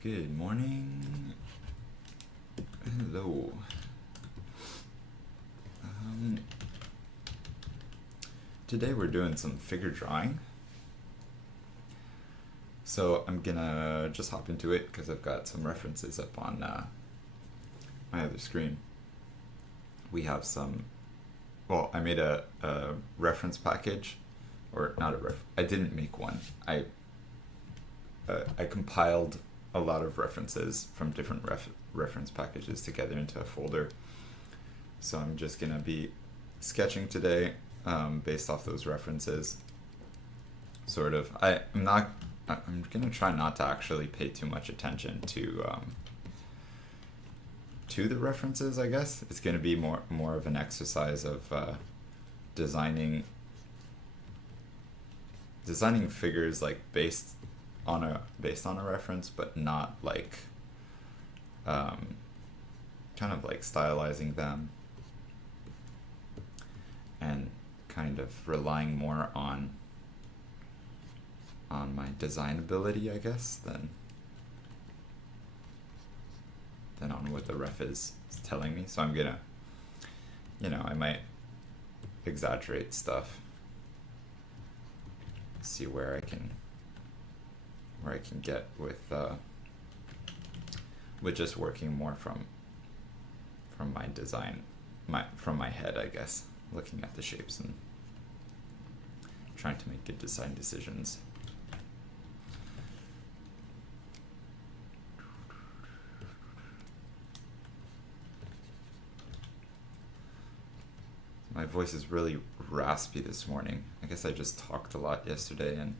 Good morning. Hello. Today we're doing some figure drawing. So I'm gonna just hop into it because I've got some references up on my other screen. We have some, well, I made a reference package, or not a I didn't make one. I compiled a lot of references from different reference packages together into a folder. So I'm just gonna be sketching today based off those references. Sort of. I'm gonna try not to actually pay too much attention to the references. I guess it's gonna be more of an exercise of designing figures like based on a reference, but not like kind of like stylizing them and kind of relying more on my design ability, I guess, than on what the ref is telling me. So I'm gonna, I might exaggerate stuff, see where I can get with just working more from my design, from my head, I guess, looking at the shapes and trying to make good design decisions. My voice is really raspy this morning. I guess I just talked a lot yesterday and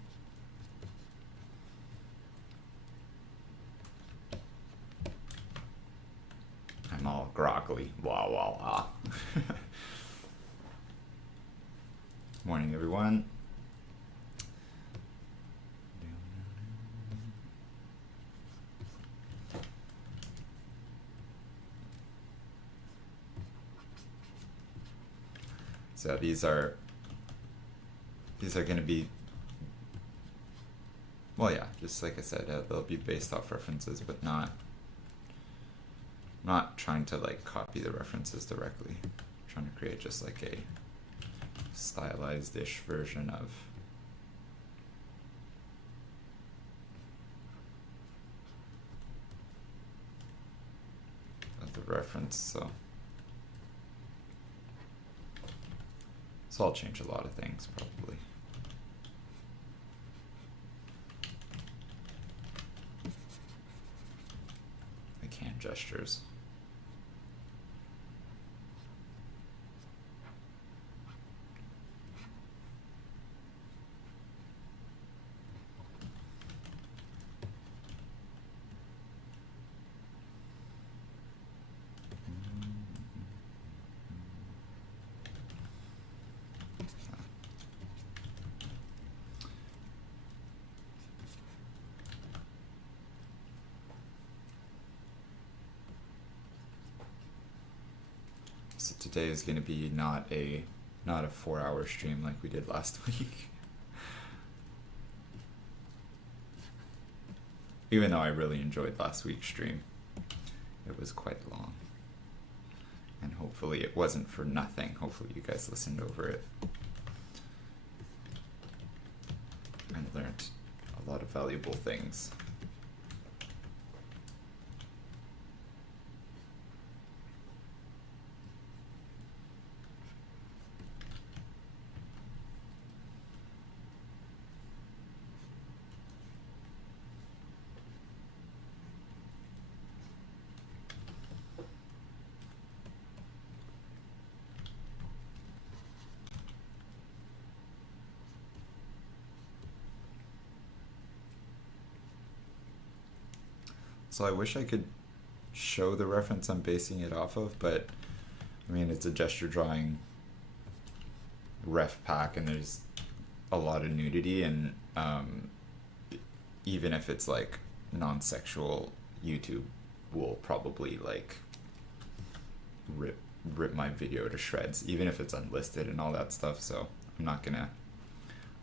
I'm all groggly. Wah wah wah. Morning, everyone. So these are going to be, well, yeah, just like I said, they'll be based off references, but not trying to like copy the references directly. I'm trying to create just like a stylized-ish version of the reference. So I'll change a lot of things probably. Like hand gestures. So today is going to be not a 4-hour stream like we did last week. Even though I really enjoyed last week's stream, it was quite long. And hopefully it wasn't for nothing. Hopefully you guys listened over it and learned a lot of valuable things. So I wish I could show the reference I'm basing it off of, but I mean, it's a gesture drawing ref pack and there's a lot of nudity, and even if it's like non-sexual, YouTube will probably like rip my video to shreds, even if it's unlisted and all that stuff. So I'm not gonna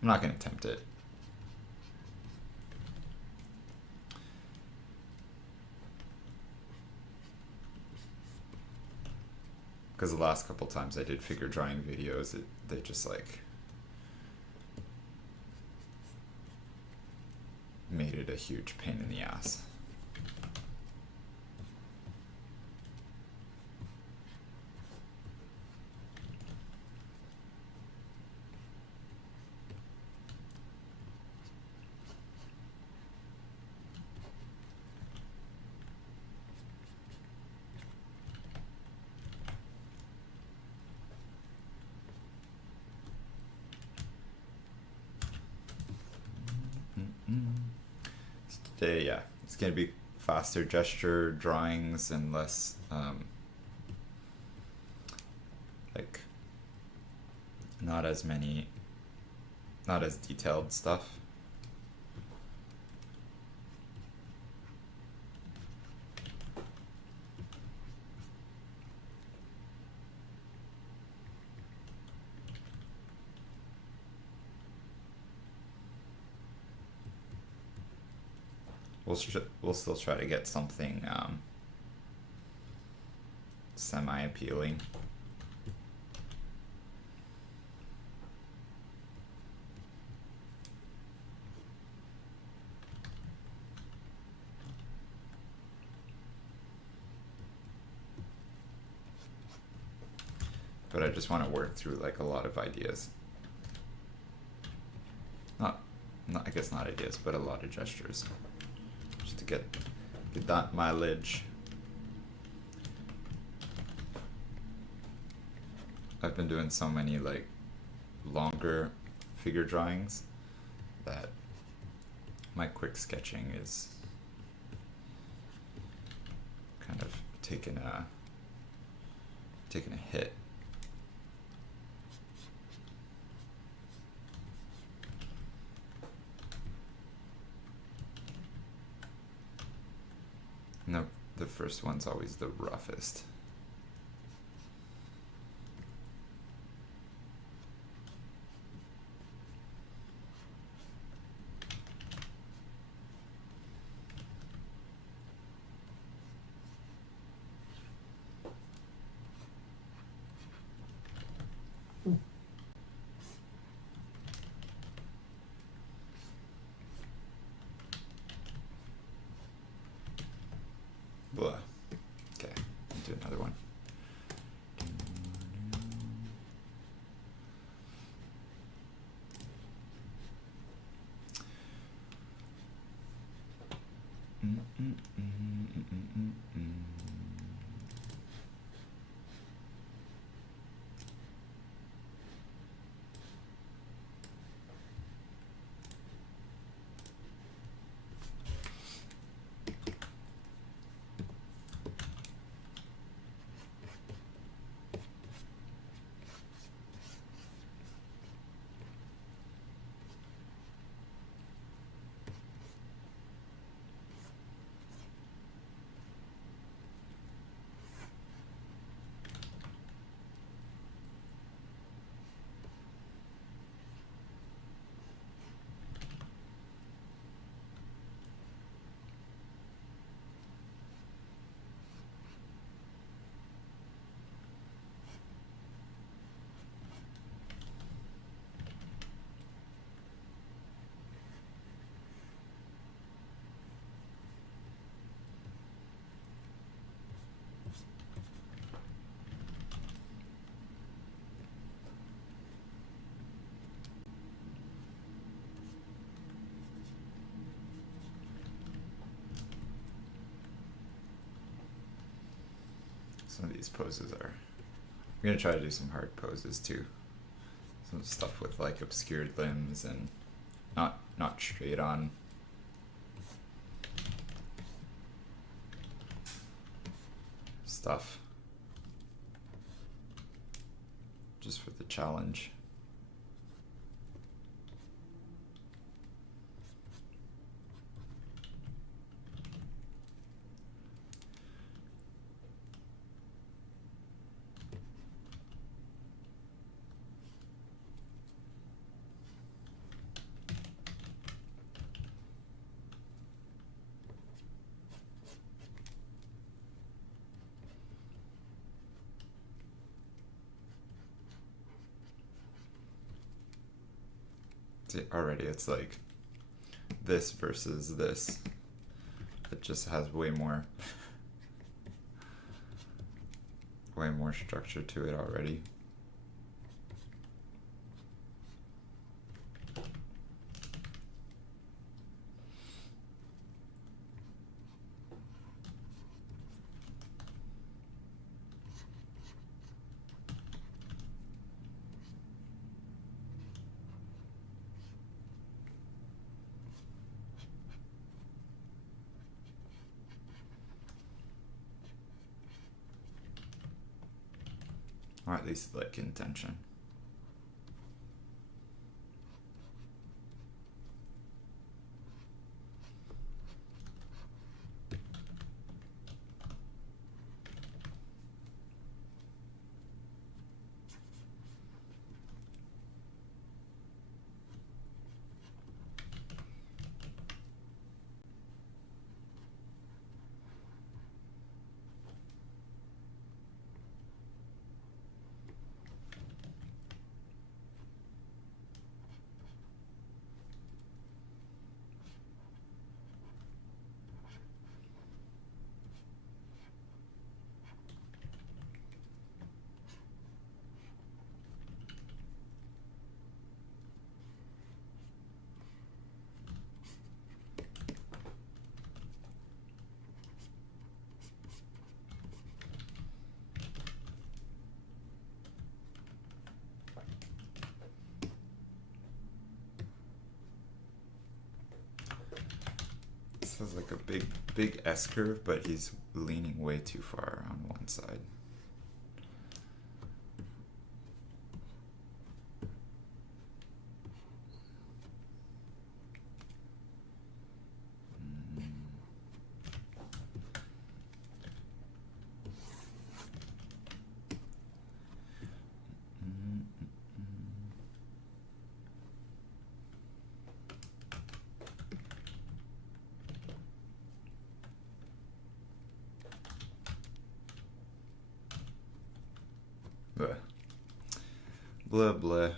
attempt it. because the last couple times I did figure drawing videos, they just like made it a huge pain in the ass. Today, yeah, it's gonna be faster gesture drawings and less like not as detailed stuff. We'll still try to get something semi-appealing. But I just want to work through like a lot of ideas. Not I guess not ideas, but a lot of gestures. Just to get that mileage. I've been doing so many like longer figure drawings that my quick sketching is kind of taking a hit. No, the first one's always the roughest. Blah. Okay, do another one. Some of these poses are... I'm gonna try to do some hard poses too. Some stuff with like obscured limbs and not straight on. Stuff. Just for the challenge. See, already it's like this versus this. It just has way more way more structure to it already. Or at least like intention. This is like a big S curve, but he's leaning way too far on one side. Blah. Blah, blah.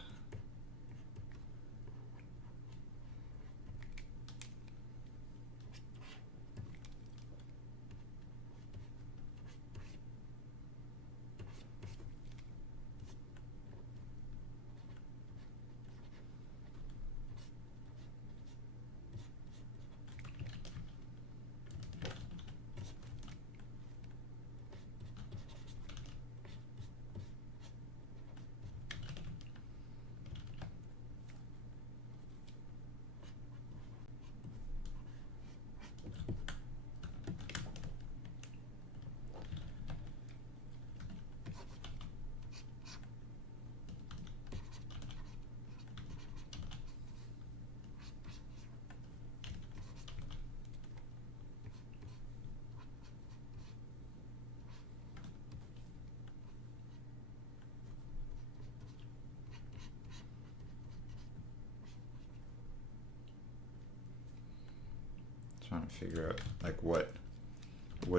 Trying to figure out like what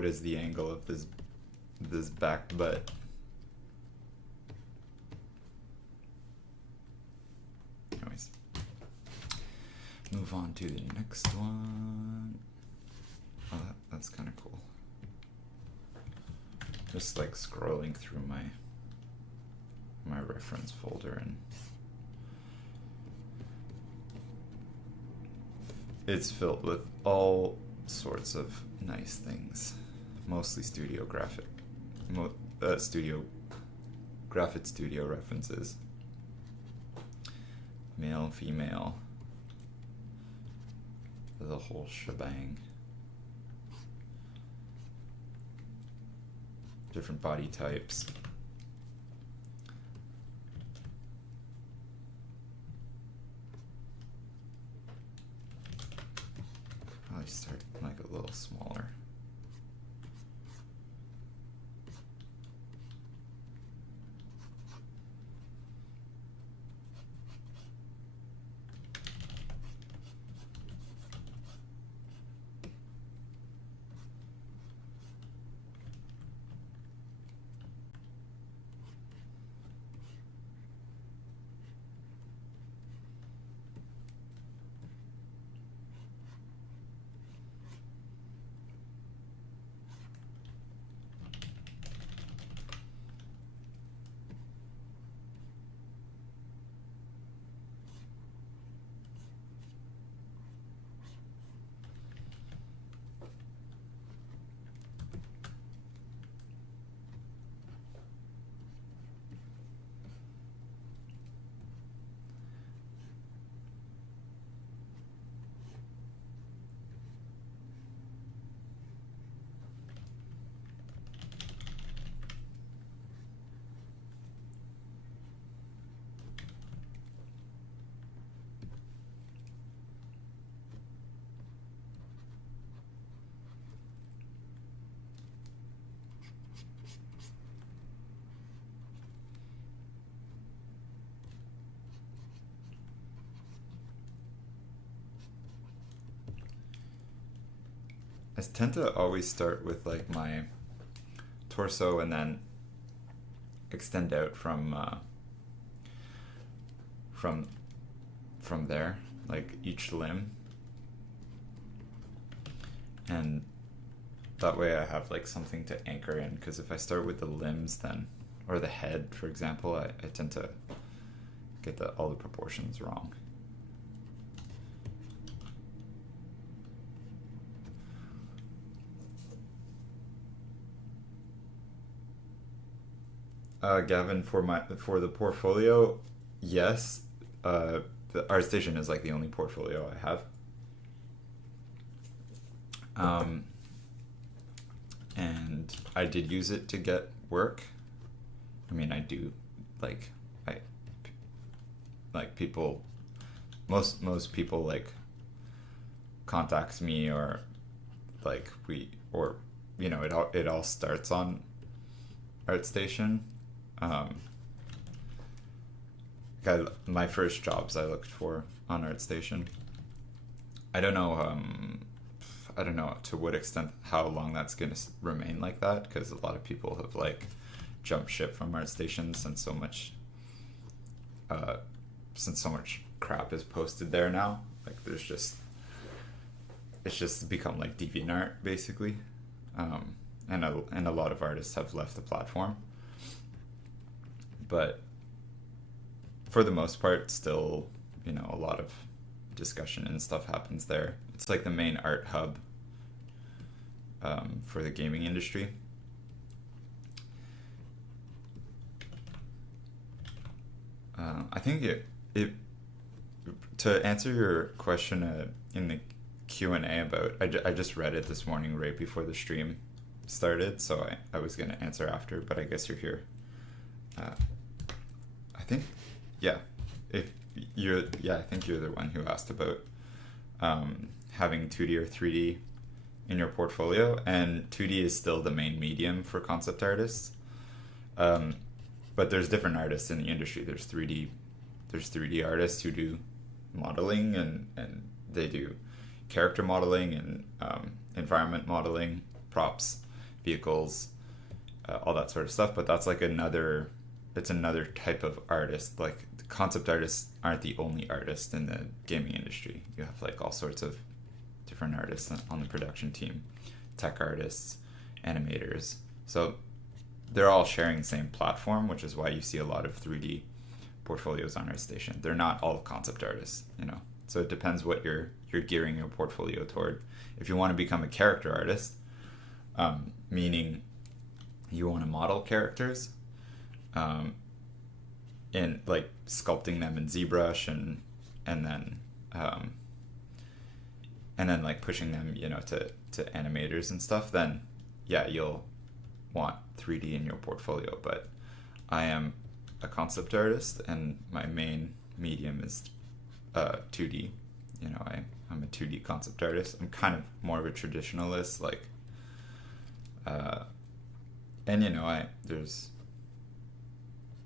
is the angle of this back butt. Anyways, move on to the next one. Oh, that's kind of cool. Just like scrolling through my reference folder, and it's filled with all sorts of nice things, mostly Graphit Studio references, male, female, the whole shebang, different body types. Probably start like a little smaller. I tend to always start with like my torso and then extend out from from there, like each limb, and that way I have like something to anchor in, because if I start with the limbs then, or the head for example, I tend to get all the proportions wrong. Gavin, for the portfolio, yes, the ArtStation is like the only portfolio I have. And I did use it to get work. I mean, I do, like, people, most people like contacts me, or like it all starts on ArtStation. My first jobs I looked for on ArtStation. I don't know to what extent, how long that's going to remain like that, because a lot of people have like jumped ship from ArtStation since so much crap is posted there now. Like it's just become like DeviantArt basically, and a lot of artists have left the platform. But for the most part, still, a lot of discussion and stuff happens there. It's like the main art hub for the gaming industry. I think it to answer your question in the Q&A about, I just read it this morning right before the stream started, so I was going to answer after, but I guess you're here. I think, yeah, I think you're the one who asked about having 2D or 3D in your portfolio, and 2D is still the main medium for concept artists. But there's different artists in the industry. There's 3D artists who do modeling, and they do character modeling and environment modeling, props, vehicles, all that sort of stuff. But that's like another type of artist. Like, concept artists aren't the only artists in the gaming industry. You have like all sorts of different artists on the production team, tech artists, animators. So they're all sharing the same platform, which is why you see a lot of 3D portfolios on ArtStation. They're not all concept artists, So it depends what you're gearing your portfolio toward. If you want to become a character artist, meaning you want to model characters, and like sculpting them in ZBrush and then like pushing them, to animators and stuff, then yeah, you'll want 3D in your portfolio. But I am a concept artist, and my main medium is 2D. I'm a 2D concept artist. I'm kind of more of a traditionalist, like, and there's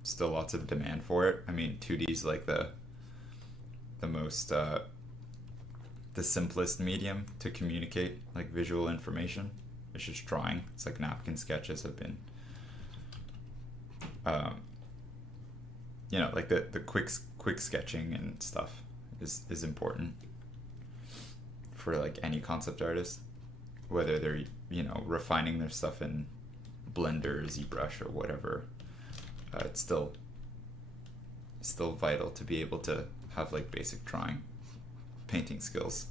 still lots of demand for it. I mean, 2D is like the most the simplest medium to communicate like visual information. It's just drawing. It's like napkin sketches have been like the quick sketching and stuff is important for like any concept artist, whether they're refining their stuff in Blender or ZBrush or whatever. It's still vital to be able to have like basic drawing, painting skills.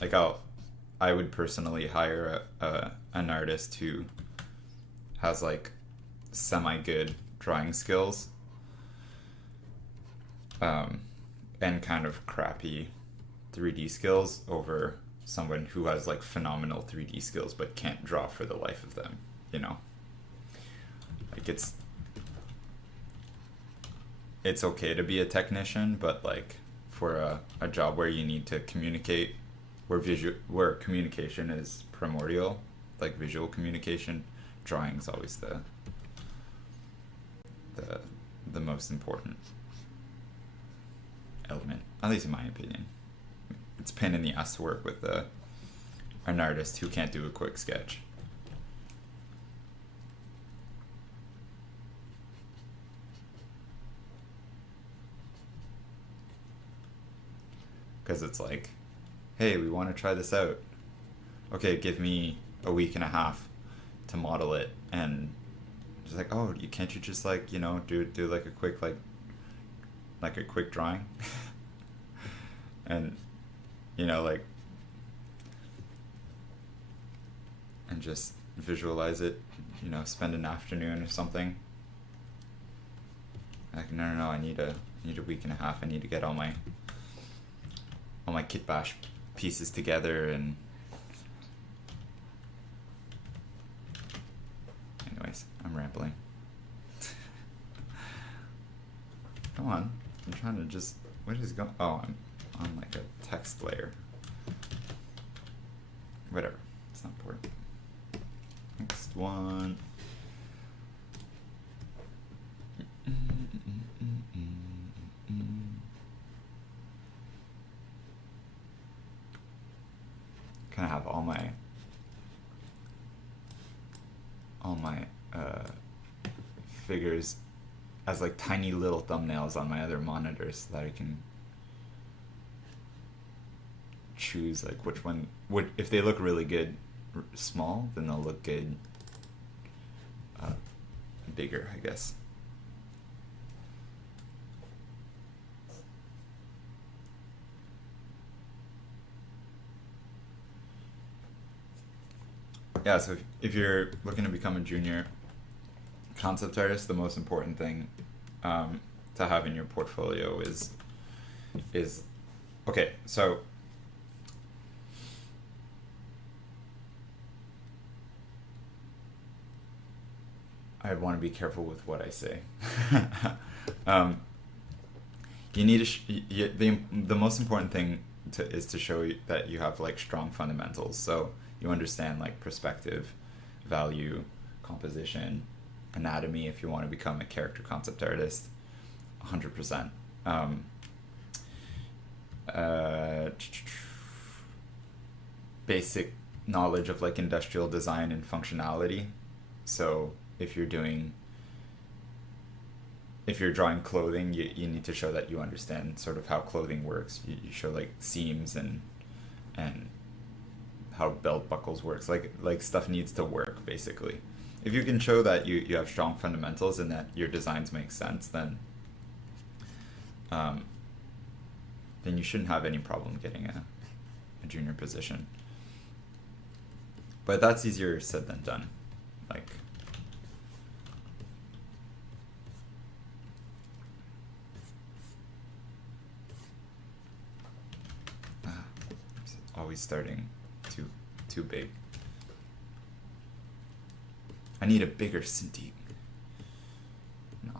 Like I would personally hire an artist who has like semi-good drawing skills, and kind of crappy 3D skills over someone who has like phenomenal 3D skills but can't draw for the life of them, Like it's okay to be a technician, but like for a job where you need to communicate, where communication is primordial, like visual communication, drawing is always the most important element, at least in my opinion. It's a pain in the ass to work with an artist who can't do a quick sketch. Because it's like, hey, we want to try this out. Okay, give me a week and a half to model it, and just like, oh, can't you just like, you know, do like a quick like a quick drawing, and you know, like, and just visualize it, you know, spend an afternoon or something. Like, no, I need a week and a half. I need to get all my kitbash pieces together. And anyways, I'm rambling. Come on, I'm trying to just, what is going, oh, I'm on like a text layer. Whatever, it's not important. Next one. Kind of have all my figures as like tiny little thumbnails on my other monitors, so that I can choose like which one would, if they look really good small, then they'll look good bigger, I guess. Yeah, so if you're looking to become a junior concept artist, the most important thing to have in your portfolio is okay, so I want to be careful with what I say. You need to the most important thing is to show that you have like strong fundamentals. So you understand like perspective, value, composition, anatomy if you want to become a character concept artist, 100%. Basic knowledge of like industrial design and functionality. So if you're drawing clothing, you need to show that you understand sort of how clothing works. You show like seams and how belt buckles works. Like stuff needs to work, basically. If you can show that you have strong fundamentals and that your designs make sense, then you shouldn't have any problem getting a junior position. But that's easier said than done. Like, always starting too big. I need a bigger Cintiq. No.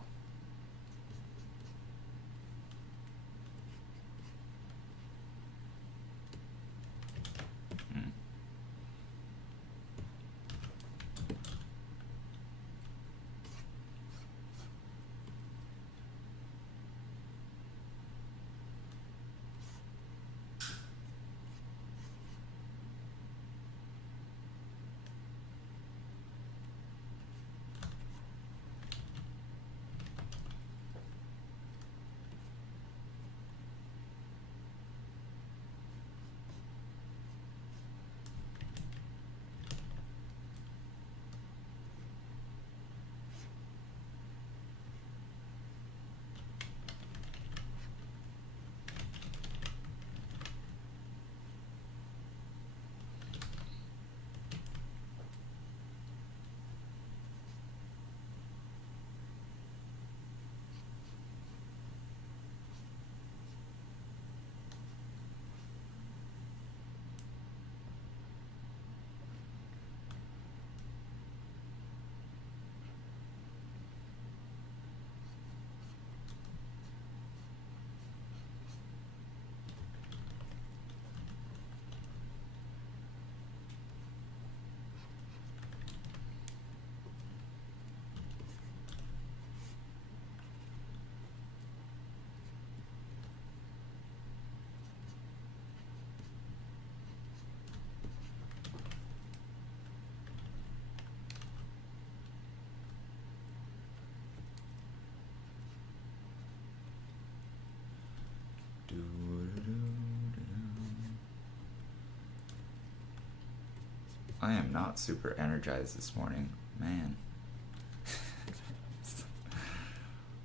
I am not super energized this morning, man.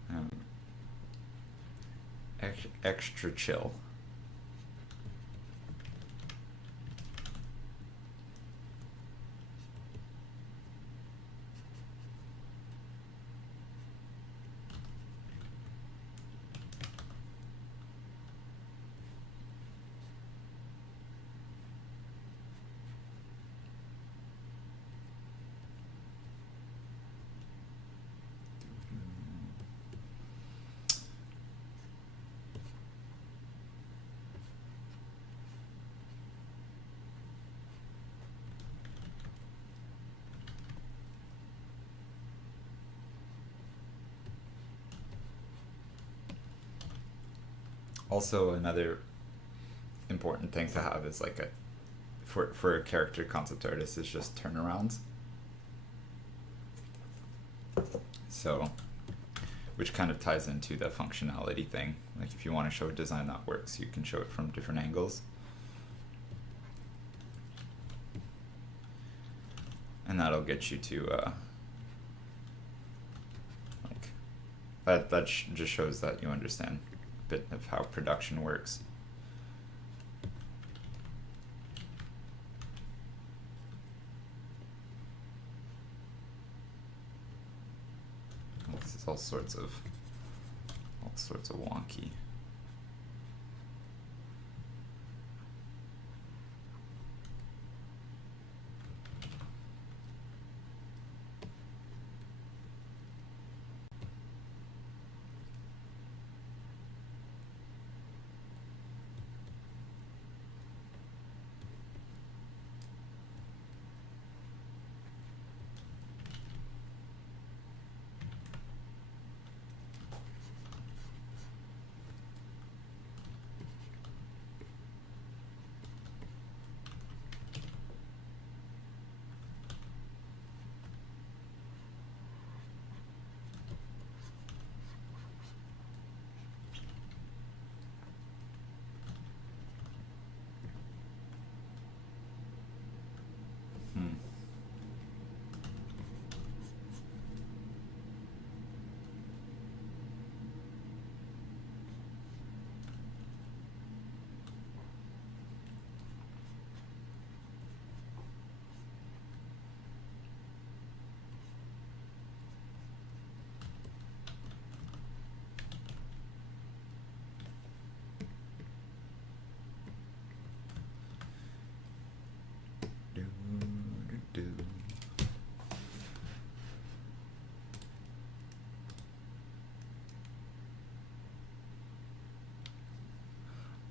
um, extra chill. Also, another important thing to have is like a for a character concept artist is just turnarounds. So, which kind of ties into the functionality thing. Like if you want to show a design that works, you can show it from different angles. And that'll get you to like that just shows that you understand a bit of how production works. This is all sorts of wonky.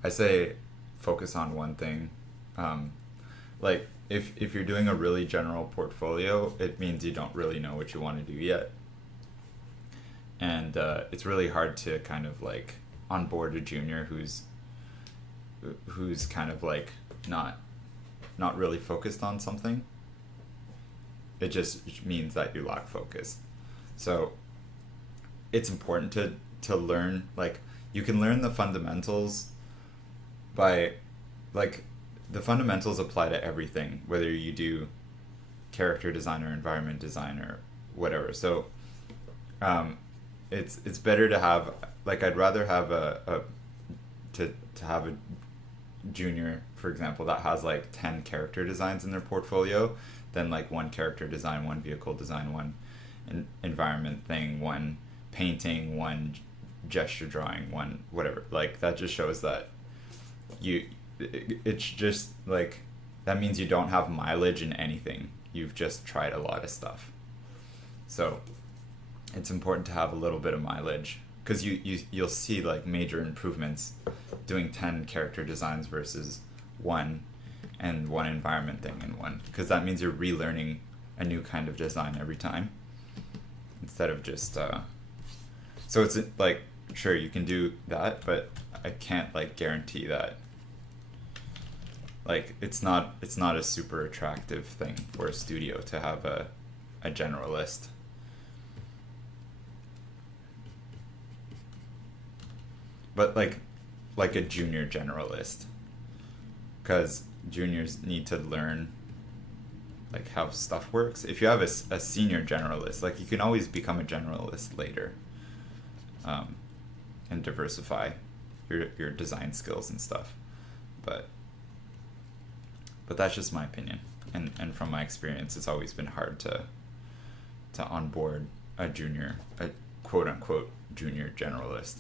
I say focus on one thing. Like if you're doing a really general portfolio, it means you don't really know what you want to do yet. And it's really hard to kind of like onboard a junior who's kind of like not really focused on something. It just means that you lack focus. So it's important to learn, like you can learn the fundamentals by, like, the fundamentals apply to everything, whether you do character design or environment design or whatever. So it's better to have, like, I'd rather have to have a junior, for example, that has like 10 character designs in their portfolio than like one character design, one vehicle design, one environment thing, one painting, one gesture drawing, one whatever. Like that just shows that it's just like, that means you don't have mileage in anything. You've just tried a lot of stuff. So it's important to have a little bit of mileage, because you'll see like major improvements doing 10 character designs versus one, and one environment thing and one, because that means you're relearning a new kind of design every time, instead of just so it's like, sure, you can do that, but I can't like guarantee that. Like it's not a super attractive thing for a studio to have a generalist. But like a junior generalist, because juniors need to learn like how stuff works. If you have a senior generalist, like you can always become a generalist later, and diversify your design skills and stuff. But that's just my opinion, and from my experience, it's always been hard to onboard a quote unquote junior generalist.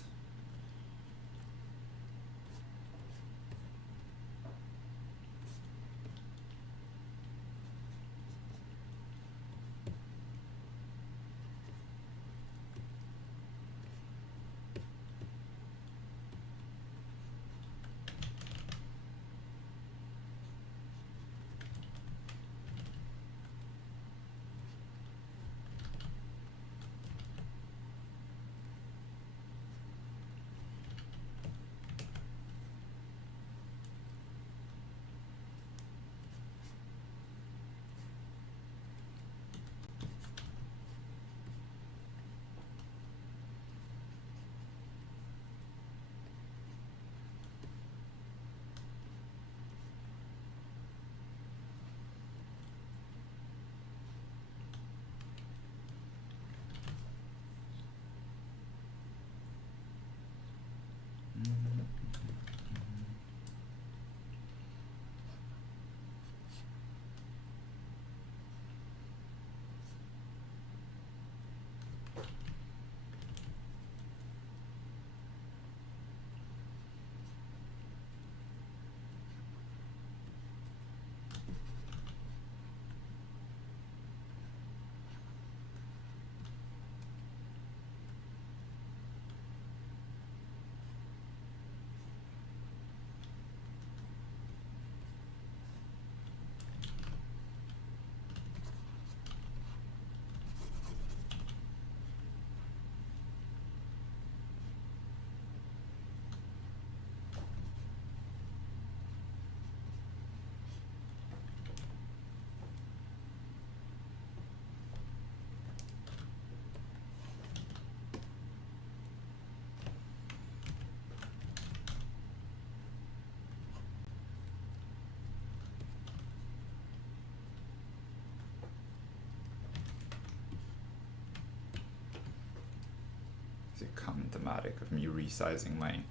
It's a common thematic of me resizing my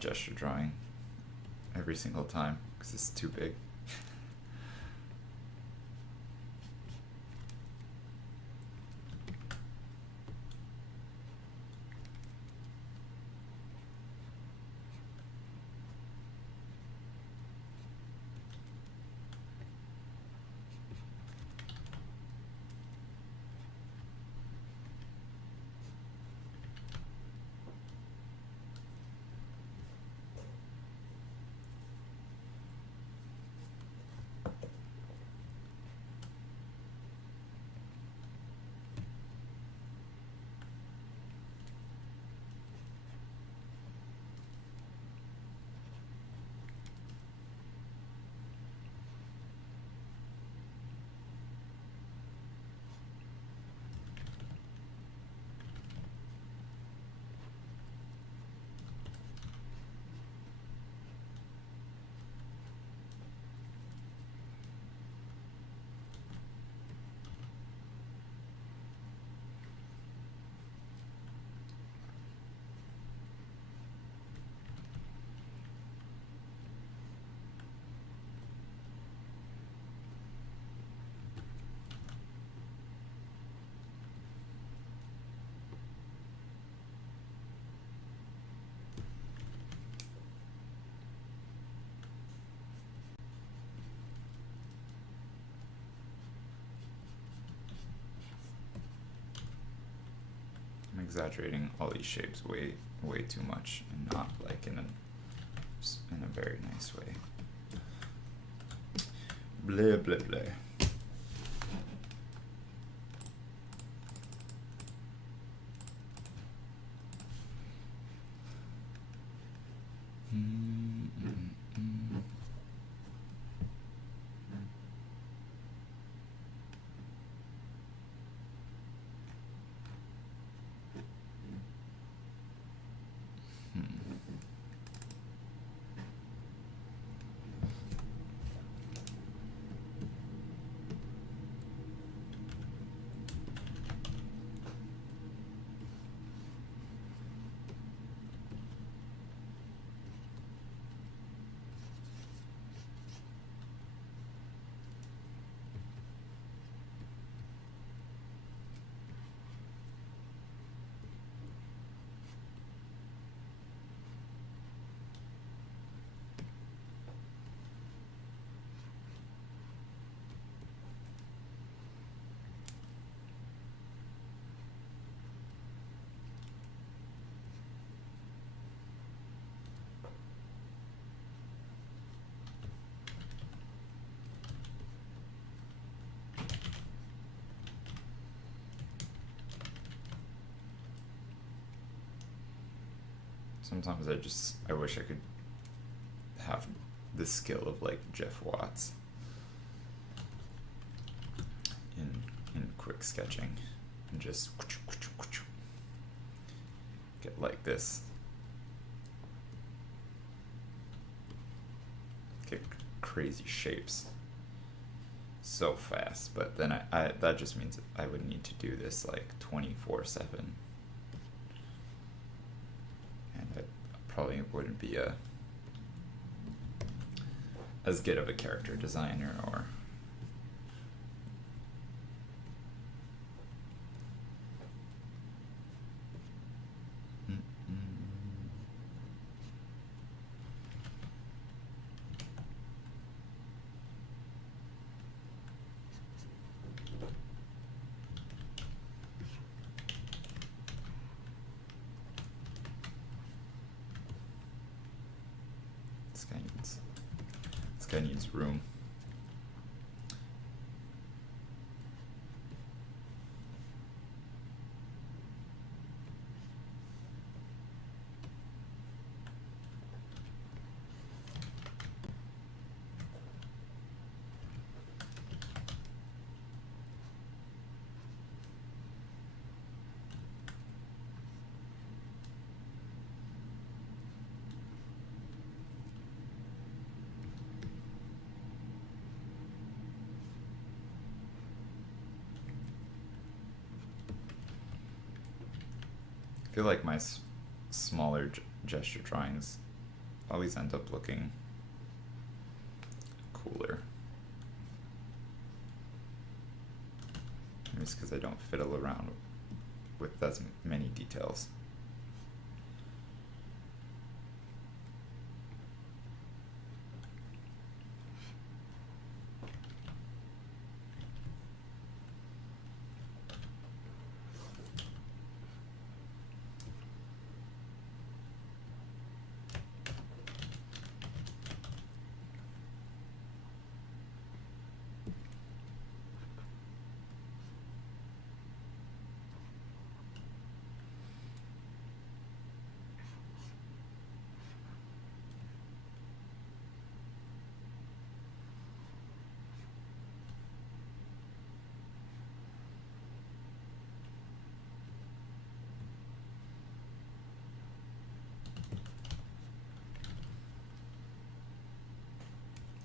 gesture drawing every single time because it's too big. I'm exaggerating all these shapes way too much, and not like in a very nice way. Blah blah blah. Sometimes I wish I could have the skill of like Jeff Watts in quick sketching and just get like this. Get crazy shapes so fast, but then I that just means I would need to do this like 24/7, and I probably wouldn't be as good of a character designer or this guy needs room. I feel like my smaller gesture drawings always end up looking cooler. Maybe it's because I don't fiddle around with as many details.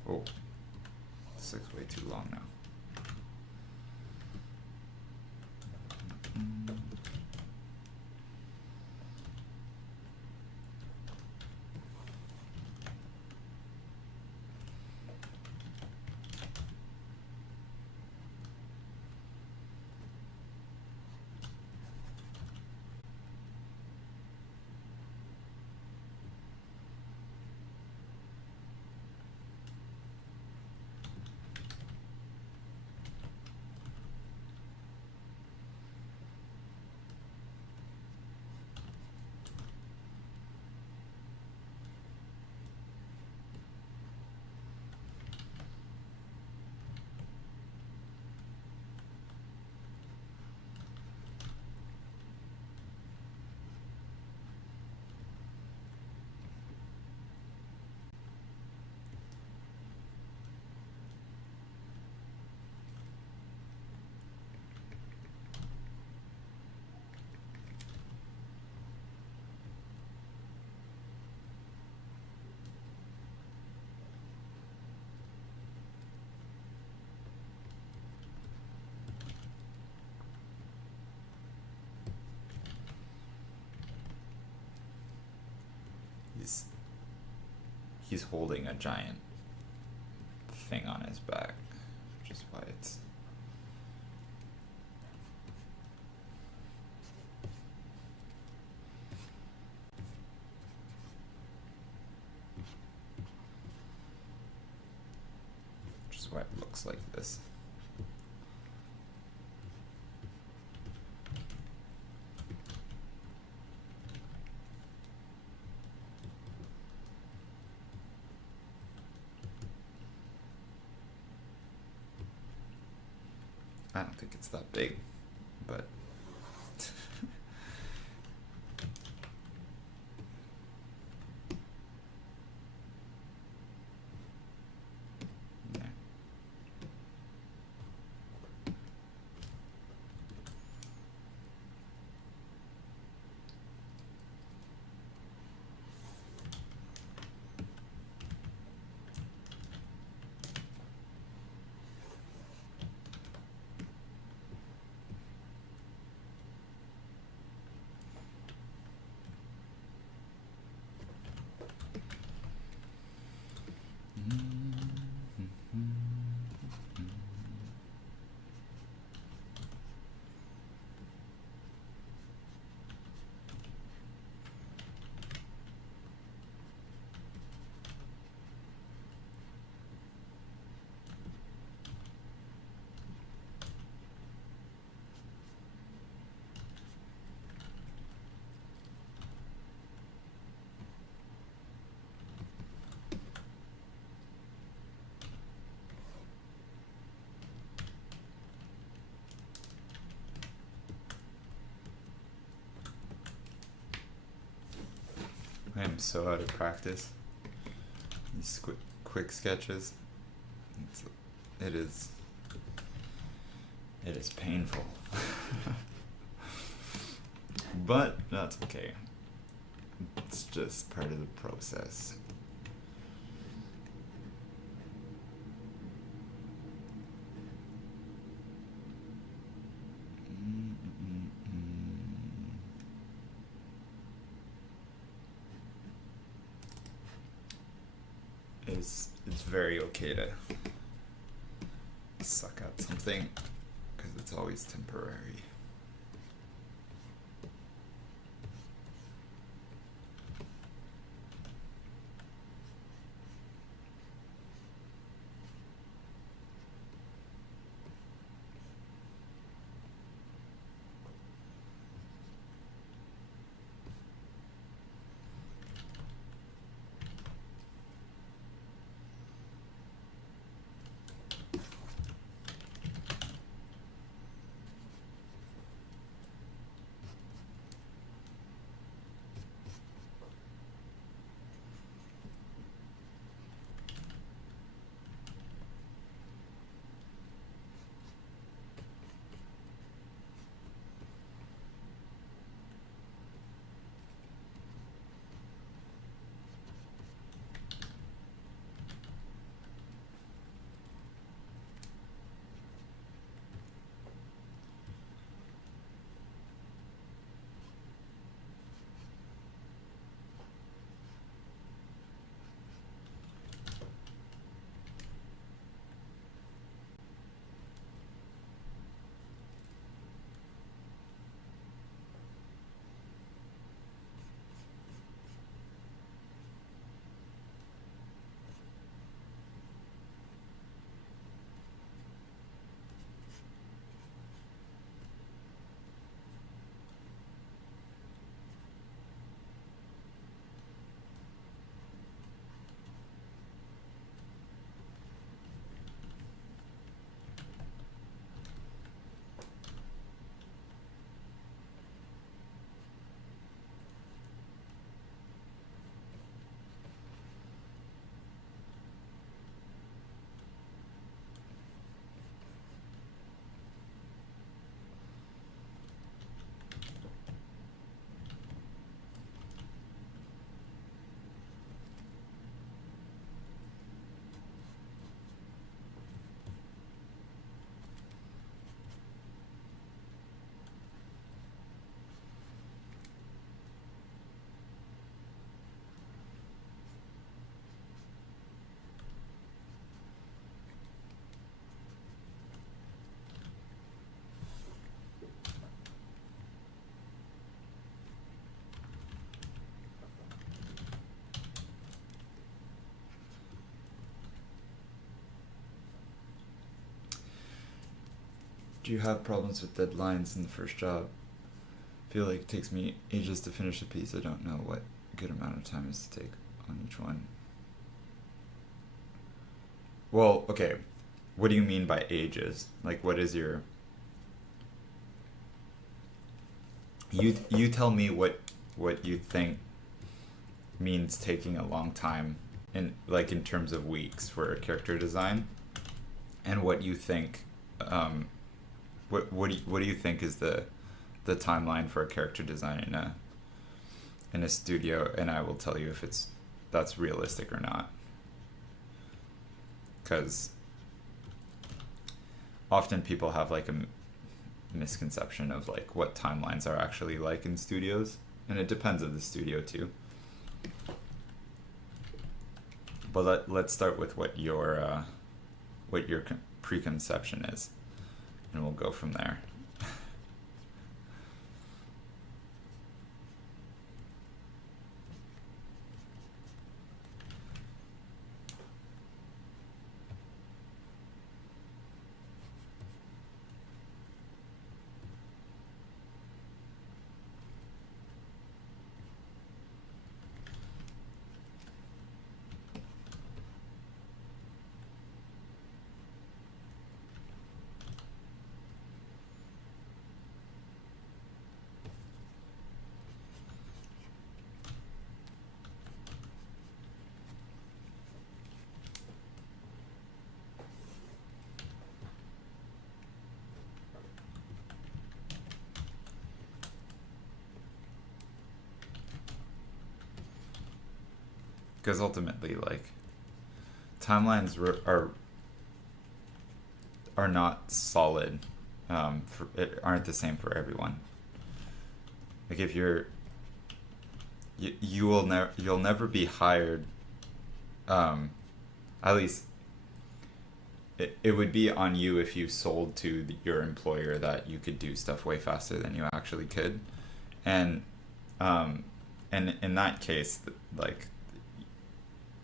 Oh, this looks way too long now. He's holding a giant thing on his back, which is why it's it looks like this. I don't think it's that big, but I am so out of practice. These quick sketches. It is painful. But that's okay. It's just part of the process. It's very okay to suck at something because it's always temporary. Do you have problems with deadlines in the first job? I feel like it takes me ages to finish a piece. I don't know what a good amount of time is to take on each one. Well, okay. What do you mean by ages? Like, what is your... You tell me what you think means taking a long time in terms of weeks for character design, and what you think what do you think is the timeline for a character design in a studio, and I will tell you if that's realistic or not. Because often people have like a misconception of like what timelines are actually like in studios, and it depends on the studio too. But let's start with what your preconception is, and we'll go from there. because ultimately, like, timelines are not solid. Aren't the same for everyone. Like, if you'll never be hired. At least it would be on you if you sold to your employer that you could do stuff way faster than you actually could, and and in that case, like,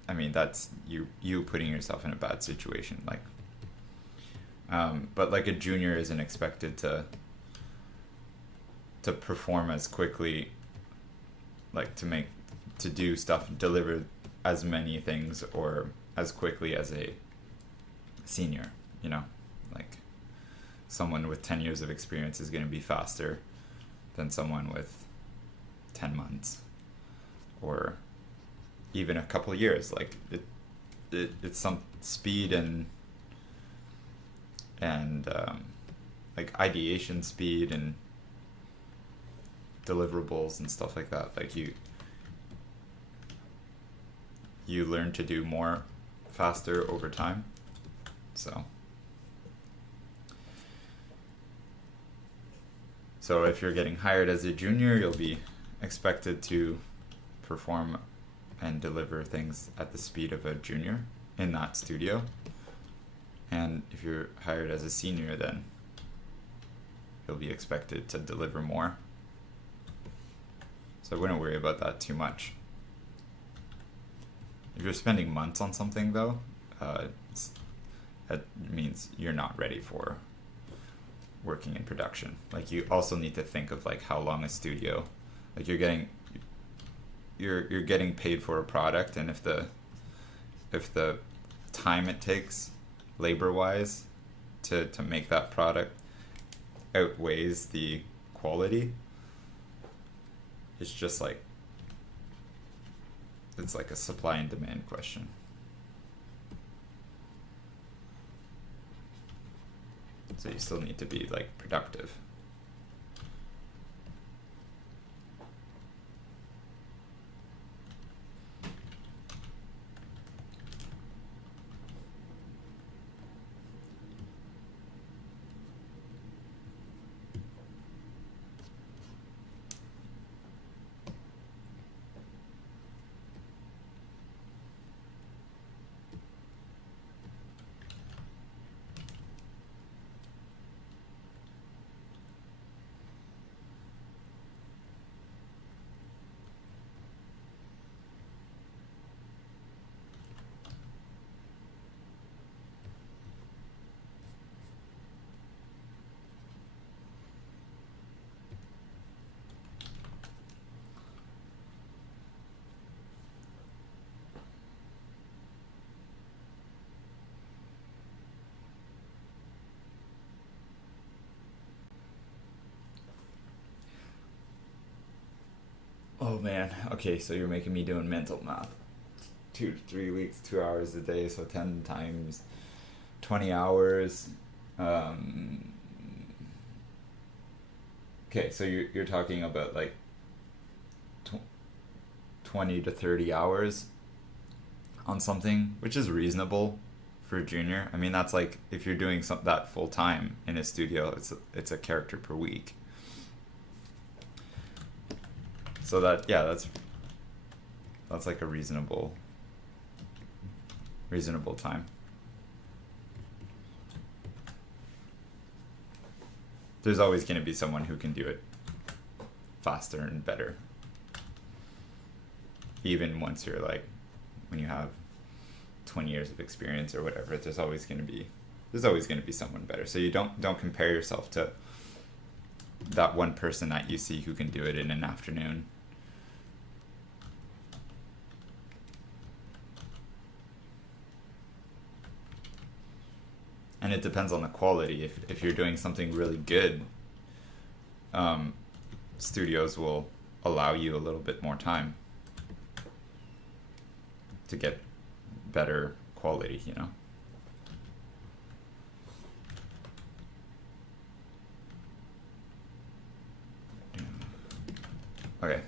I mean, that's you putting yourself in a bad situation. Like, but like a junior isn't expected to perform as quickly, like to do stuff, deliver as many things or as quickly as a senior. You know, like, someone with 10 years of experience is going to be faster than someone with 10 months or even a couple of years. Like, it's some speed and like ideation speed and deliverables and stuff like that. Like, you learn to do more faster over time. So if you're getting hired as a junior, you'll be expected to perform and deliver things at the speed of a junior in that studio. And if you're hired as a senior, then you'll be expected to deliver more. So I wouldn't worry about that too much. If you're spending months on something, though, that means you're not ready for working in production. Like, you also need to think of, like, how long a studio, like, you're getting paid for a product, and if the time it takes labor wise to make that product outweighs the quality, it's just like, it's like a supply and demand question. So you still need to be, like, productive. Oh man, okay, so you're making me doing mental math. 2 to 3 weeks, 2 hours a day, so 10 times 20 hours. Okay, so you're talking about, like, 20 to 30 hours on something, which is reasonable for a junior. I mean, that's like, if you're doing that full time in a studio, it's a character per week. So that's like a reasonable time. There's always going to be someone who can do it faster and better. Even once you're, like, when you have 20 years of experience or whatever, there's always going to be someone better. So you don't compare yourself to that one person that you see who can do it in an afternoon. And it depends on the quality. If you're doing something really good, studios will allow you a little bit more time to get better quality, you know? Okay.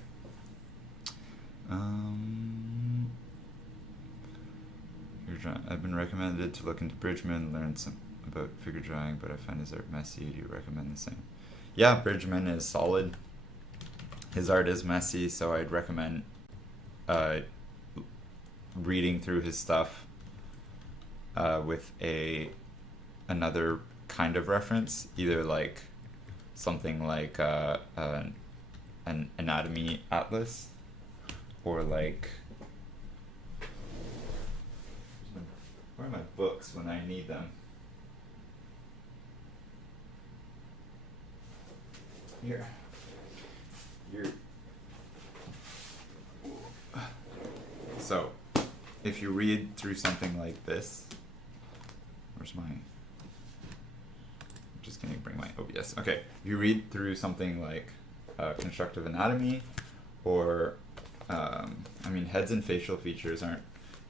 been recommended to look into Bridgman, learn some about figure drawing, but I find his art messy. Do you recommend the same? Yeah, Bridgman is solid. His art is messy, so I'd recommend reading through his stuff with another kind of reference, either like something like an anatomy atlas, or like, where are my books when I need them? Here. So, if you read through something like this, where's my, I'm just gonna bring my OBS. Okay, if you read through something like Constructive Anatomy, or I mean, Heads and Facial Features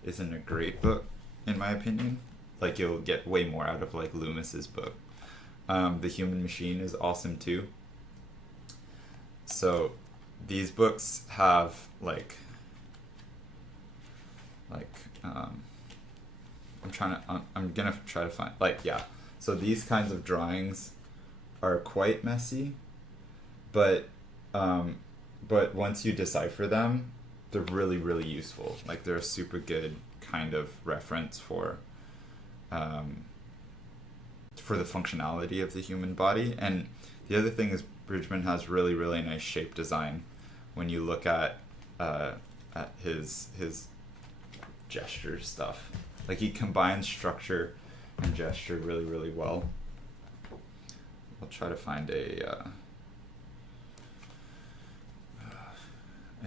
isn't a great book in my opinion. Like, you'll get way more out of like Loomis's book. The Human Machine is awesome too. So these books have I'm gonna try to find, so these kinds of drawings are quite messy, but once you decipher them, they're really, really useful. Like, they're a super good kind of reference for the functionality of the human body. And the other thing is, Bridgman has really, really nice shape design when you look at his gesture stuff. Like, he combines structure and gesture really, really well. I'll try to find a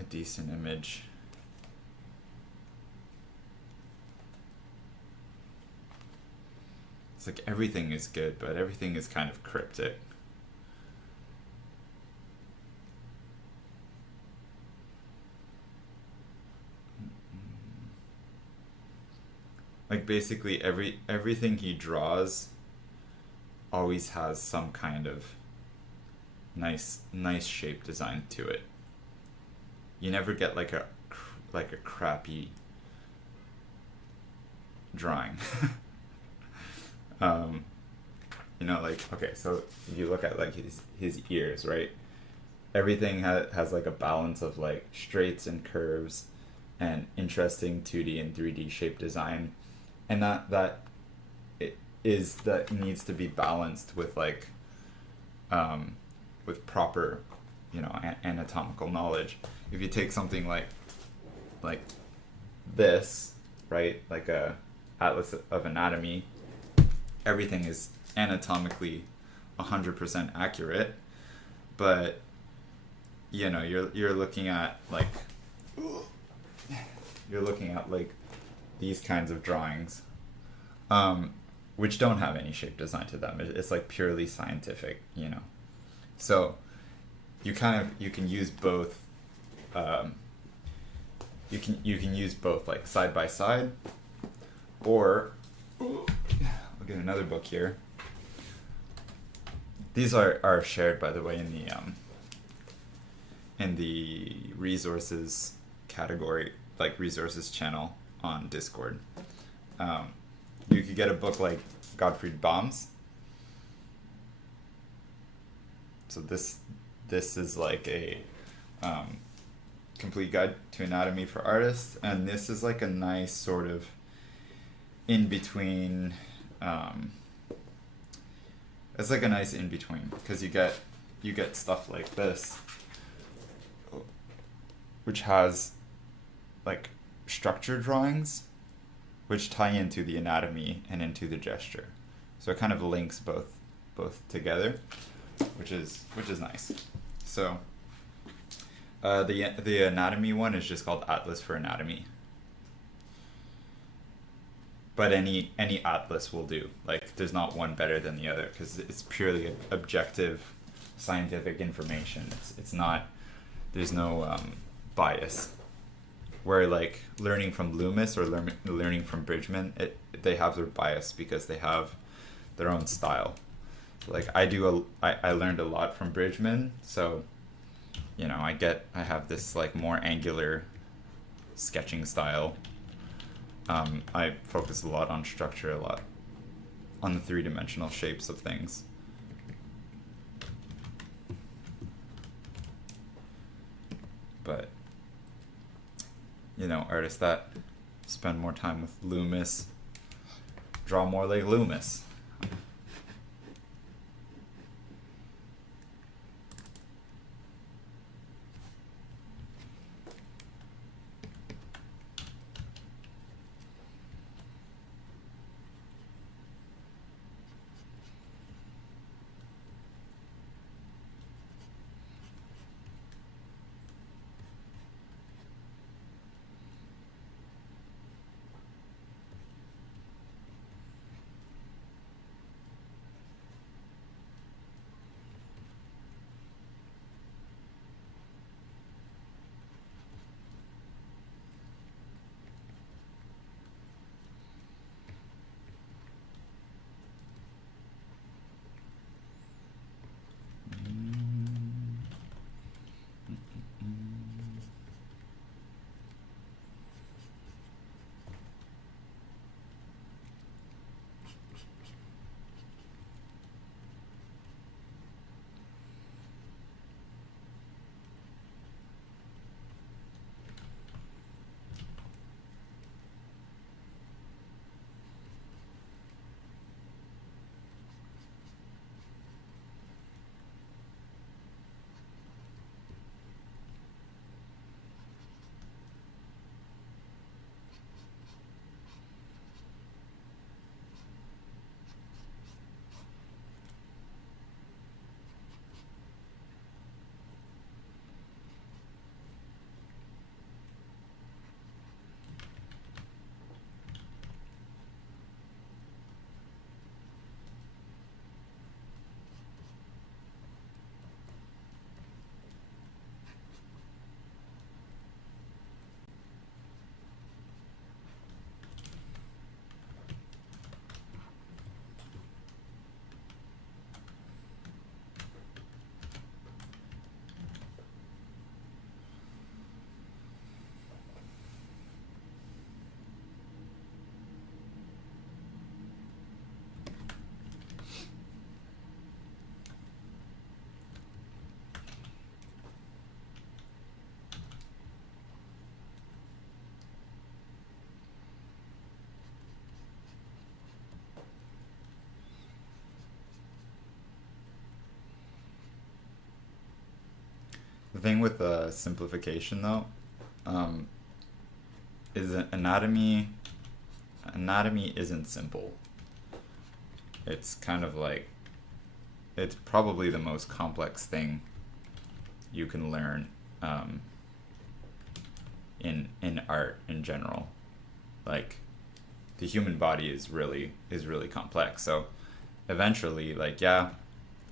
decent image. It's like everything is good, but everything is kind of cryptic. Like, basically everything he draws always has some kind of nice shape design to it. You never get like a crappy drawing. Okay, so if you look at like his ears, right? Everything has like a balance of like straights and curves and interesting 2D and 3D shape design. And that needs to be balanced with like with proper, anatomical knowledge. If you take something like this, right, like a Atlas of Anatomy, everything is anatomically 100% accurate, but you're looking at like these kinds of drawings, which don't have any shape design to them. It's like purely scientific, So you can use both. You can use both like side by side, or I'll get another book here. These are shared, by the way, in the resources category, like resources channel on Discord. You could get a book like Gottfried Baum's. So this is like a complete guide to anatomy for artists, and this is like a nice sort of in between. It's like a nice in between, because you get stuff like this, which has like structure drawings which tie into the anatomy and into the gesture. So it kind of links both together, which is nice. So the anatomy one is just called Atlas for Anatomy. But any atlas will do. Like, there's not one better than the other, because it's purely objective scientific information. It's not, there's no bias. Where like learning from Loomis or learning from Bridgman, they have their bias because they have their own style. Like, I learned a lot from Bridgman, so I have this like more angular sketching style, I focus a lot on structure, a lot on the three-dimensional shapes of things. But, you know, artists that spend more time with Loomis draw more like Loomis. The thing with simplification, though, um, is that anatomy isn't simple. It's kind of like, it's probably the most complex thing you can learn in art in general. Like, the human body is really complex. So eventually, like, yeah,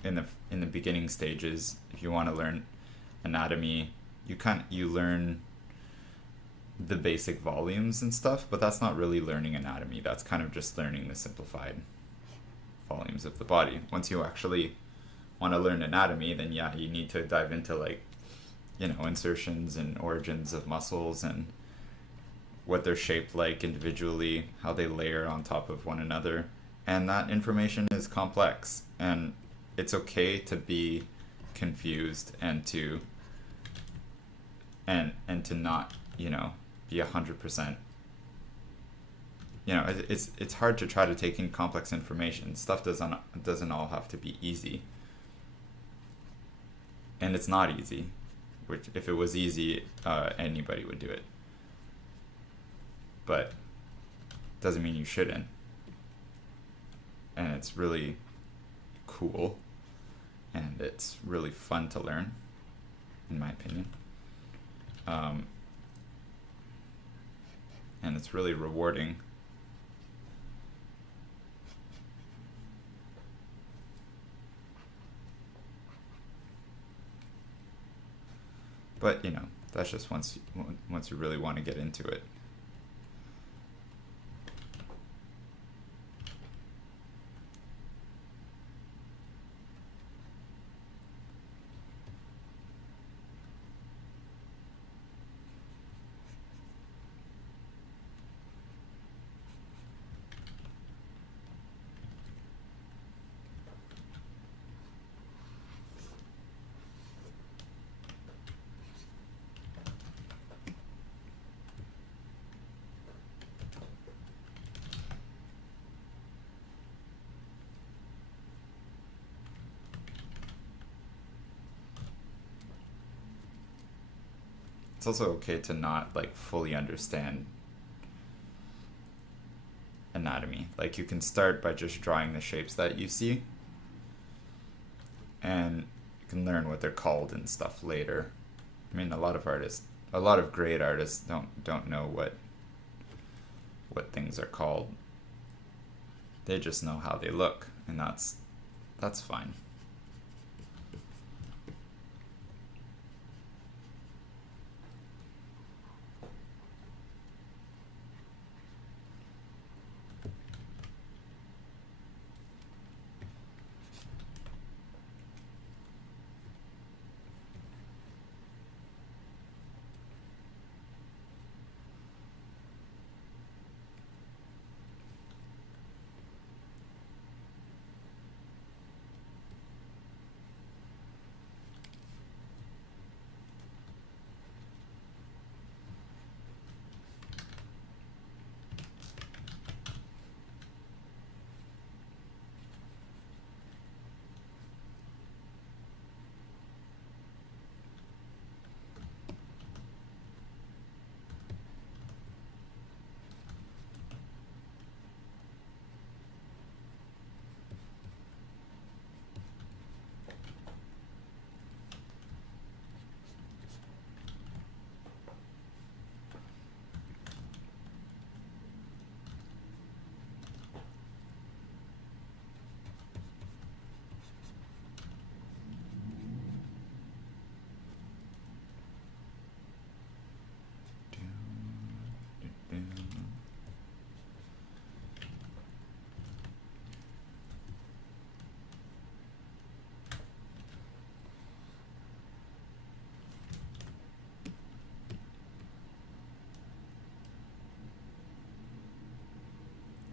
in the beginning stages, if you want to learn anatomy, you learn the basic volumes and stuff, but that's not really learning anatomy. That's kind of just learning the simplified volumes of the body. Once you actually want to learn anatomy, then yeah, you need to dive into, like, you know, insertions and origins of muscles and what they're shaped like individually, how they layer on top of one another. And that information is complex, and it's okay to be confused and to not, you know, be 100%. You know, it's hard to try to take in complex information. Stuff doesn't all have to be easy, and it's not easy. Which, if it was easy, anybody would do it. But doesn't mean you shouldn't. And it's really cool, and it's really fun to learn, in my opinion. And it's really rewarding. But, you know, that's just once you really want to get into it. it's also okay to not like fully understand anatomy. Like you can start by just drawing the shapes that you see, and you can learn what they're called and stuff later. I mean, a lot of great artists don't know what things are called. They just know how they look, and that's fine.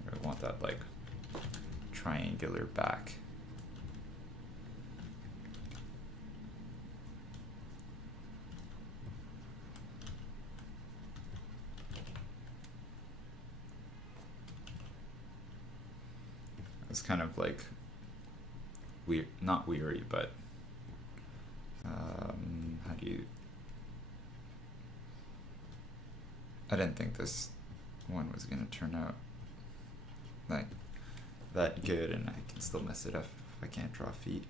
I want that like triangular back. It's kind of like not weary, but how do you? I didn't think this one was gonna turn out like that good, and I can still mess it up if I can't draw feet.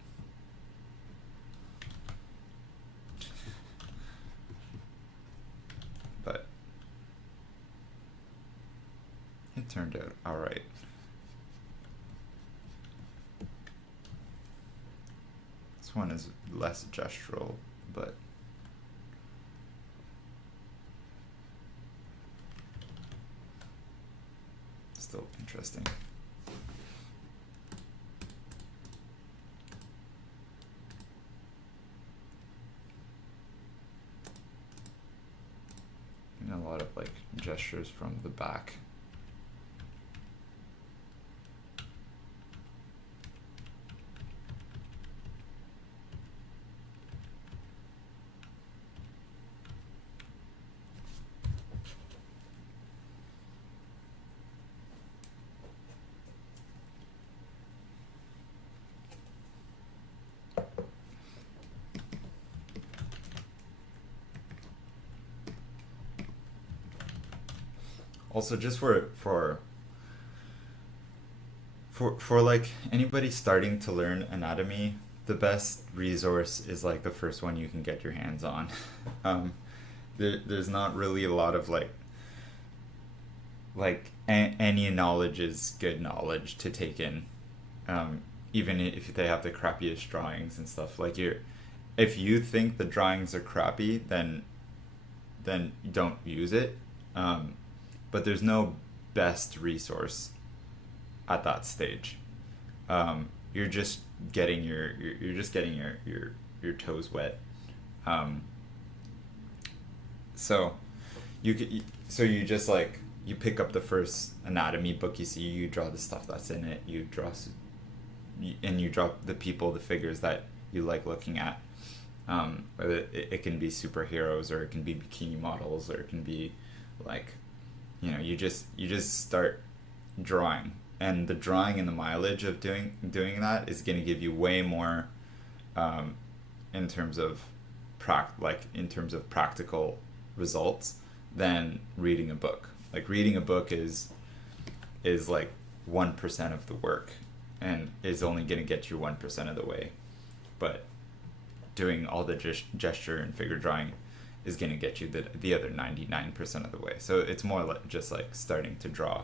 But it turned out alright. This one is less gestural, but still interesting. And a lot of like gestures from the back. Also, just for like anybody starting to learn anatomy, the best resource is like the first one you can get your hands on. There's not really a lot of any knowledge is good knowledge to take in, even if they have the crappiest drawings and stuff. Like if you think the drawings are crappy, then don't use it. But there's no best resource at that stage. You're just getting your toes wet. So you just like you pick up the first anatomy book you see, you draw the stuff that's in it, you draw the people, the figures that you like looking at. Whether it can be superheroes, or it can be bikini models, or it can be like, you just start drawing, and the drawing and the mileage of doing that is going to give you way more in terms of practical results than reading a book. Like reading a book is like 1% of the work and is only going to get you 1% of the way. But doing all the gesture and figure drawing is going to get you the other 99% of the way. So it's more like just like starting to draw.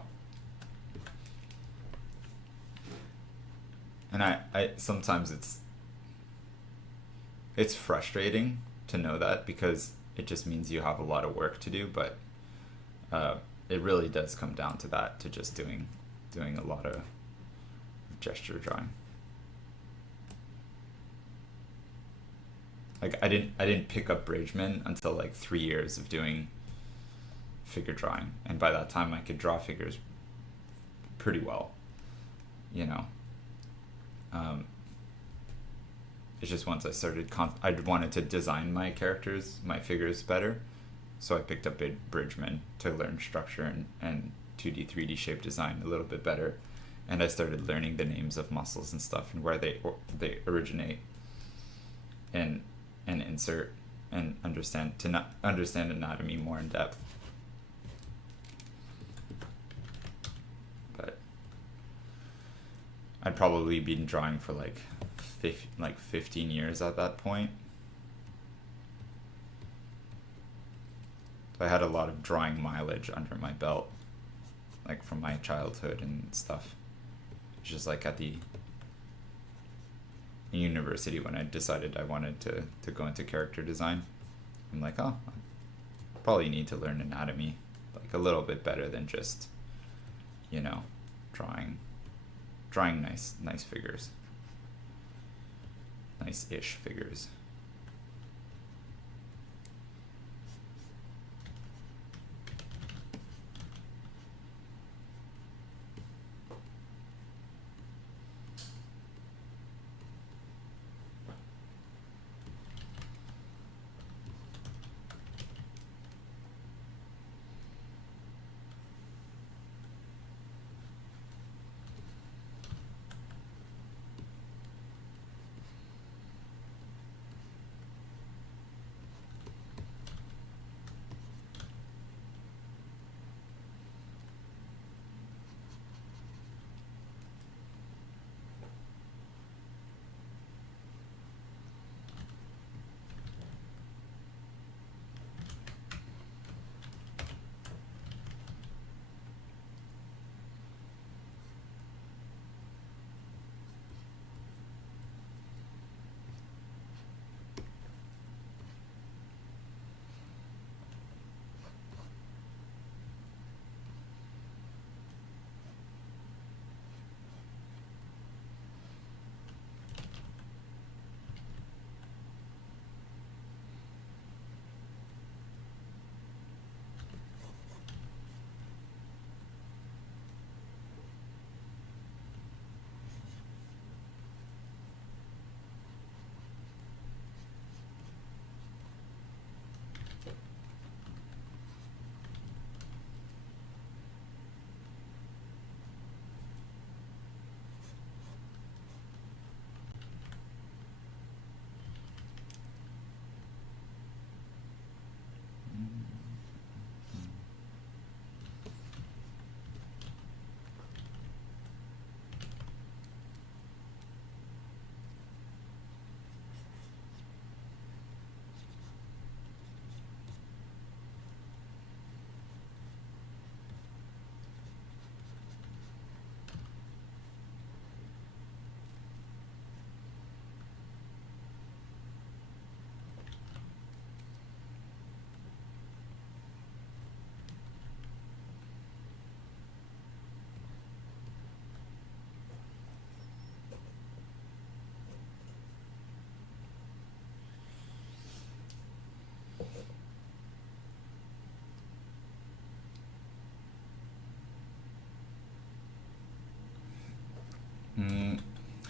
And I sometimes it's frustrating to know that, because it just means you have a lot of work to do, but it really does come down to that, to just doing a lot of gesture drawing. Like I didn't pick up Bridgman until like 3 years of doing figure drawing, and by that time I could draw figures pretty well, you know. It's just once I started, I wanted to design my characters, my figures better, so I picked up Bridgman to learn structure and 2D, 3D shape design a little bit better, and I started learning the names of muscles and stuff and where they originate, and insert and understand anatomy more in depth. But I'd probably been drawing for like 15 years at that point. So I had a lot of drawing mileage under my belt, like from my childhood and stuff. It's just like at the university when I decided I wanted to go into character design, I'm like, oh, I probably need to learn anatomy like a little bit better than just, you know, drawing nice figures. Nice-ish figures.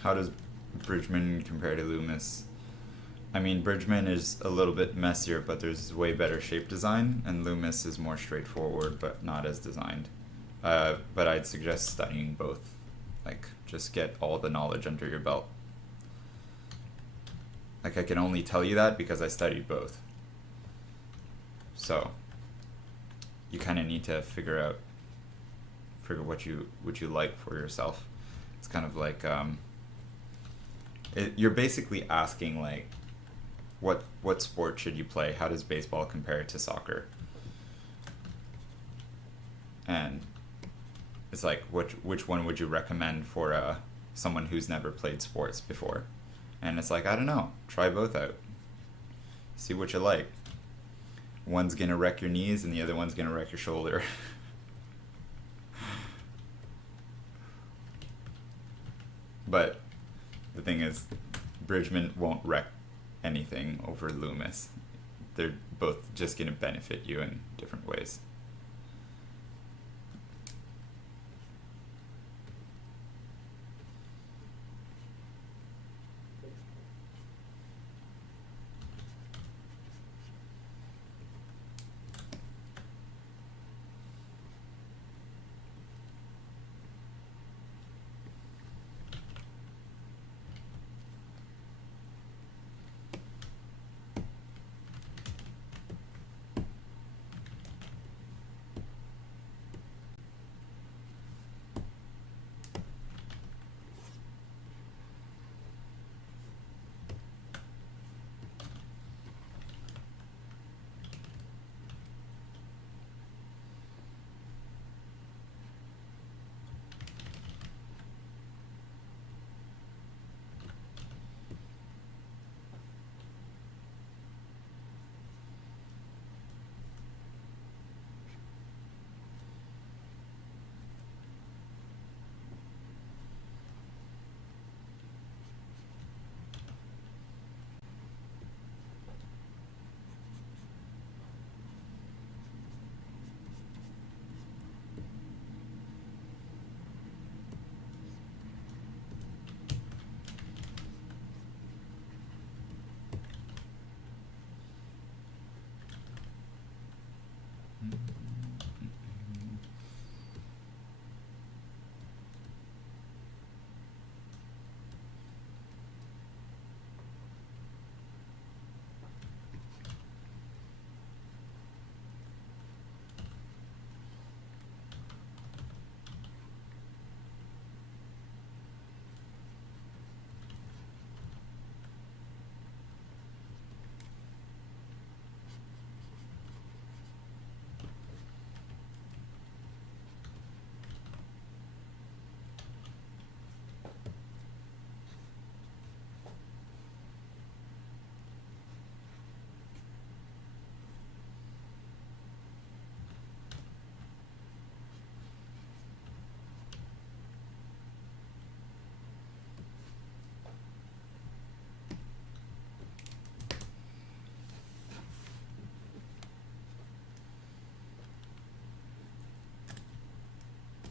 How does Bridgman compare to Loomis? I mean, Bridgman is a little bit messier, but there's way better shape design, and Loomis is more straightforward, but not as designed. But I'd suggest studying both. Like, just get all the knowledge under your belt. Like, I can only tell you that because I studied both. So you kind of need to figure what you like for yourself. It's kind of like you're basically asking like, what sport should you play? How does baseball compare to soccer? And it's like, which one would you recommend for someone who's never played sports before? And it's like, I don't know. Try both out. See what you like. One's gonna wreck your knees and the other one's gonna wreck your shoulder. But the thing is, Bridgman won't wreck anything over Loomis. They're both just gonna benefit you in different ways.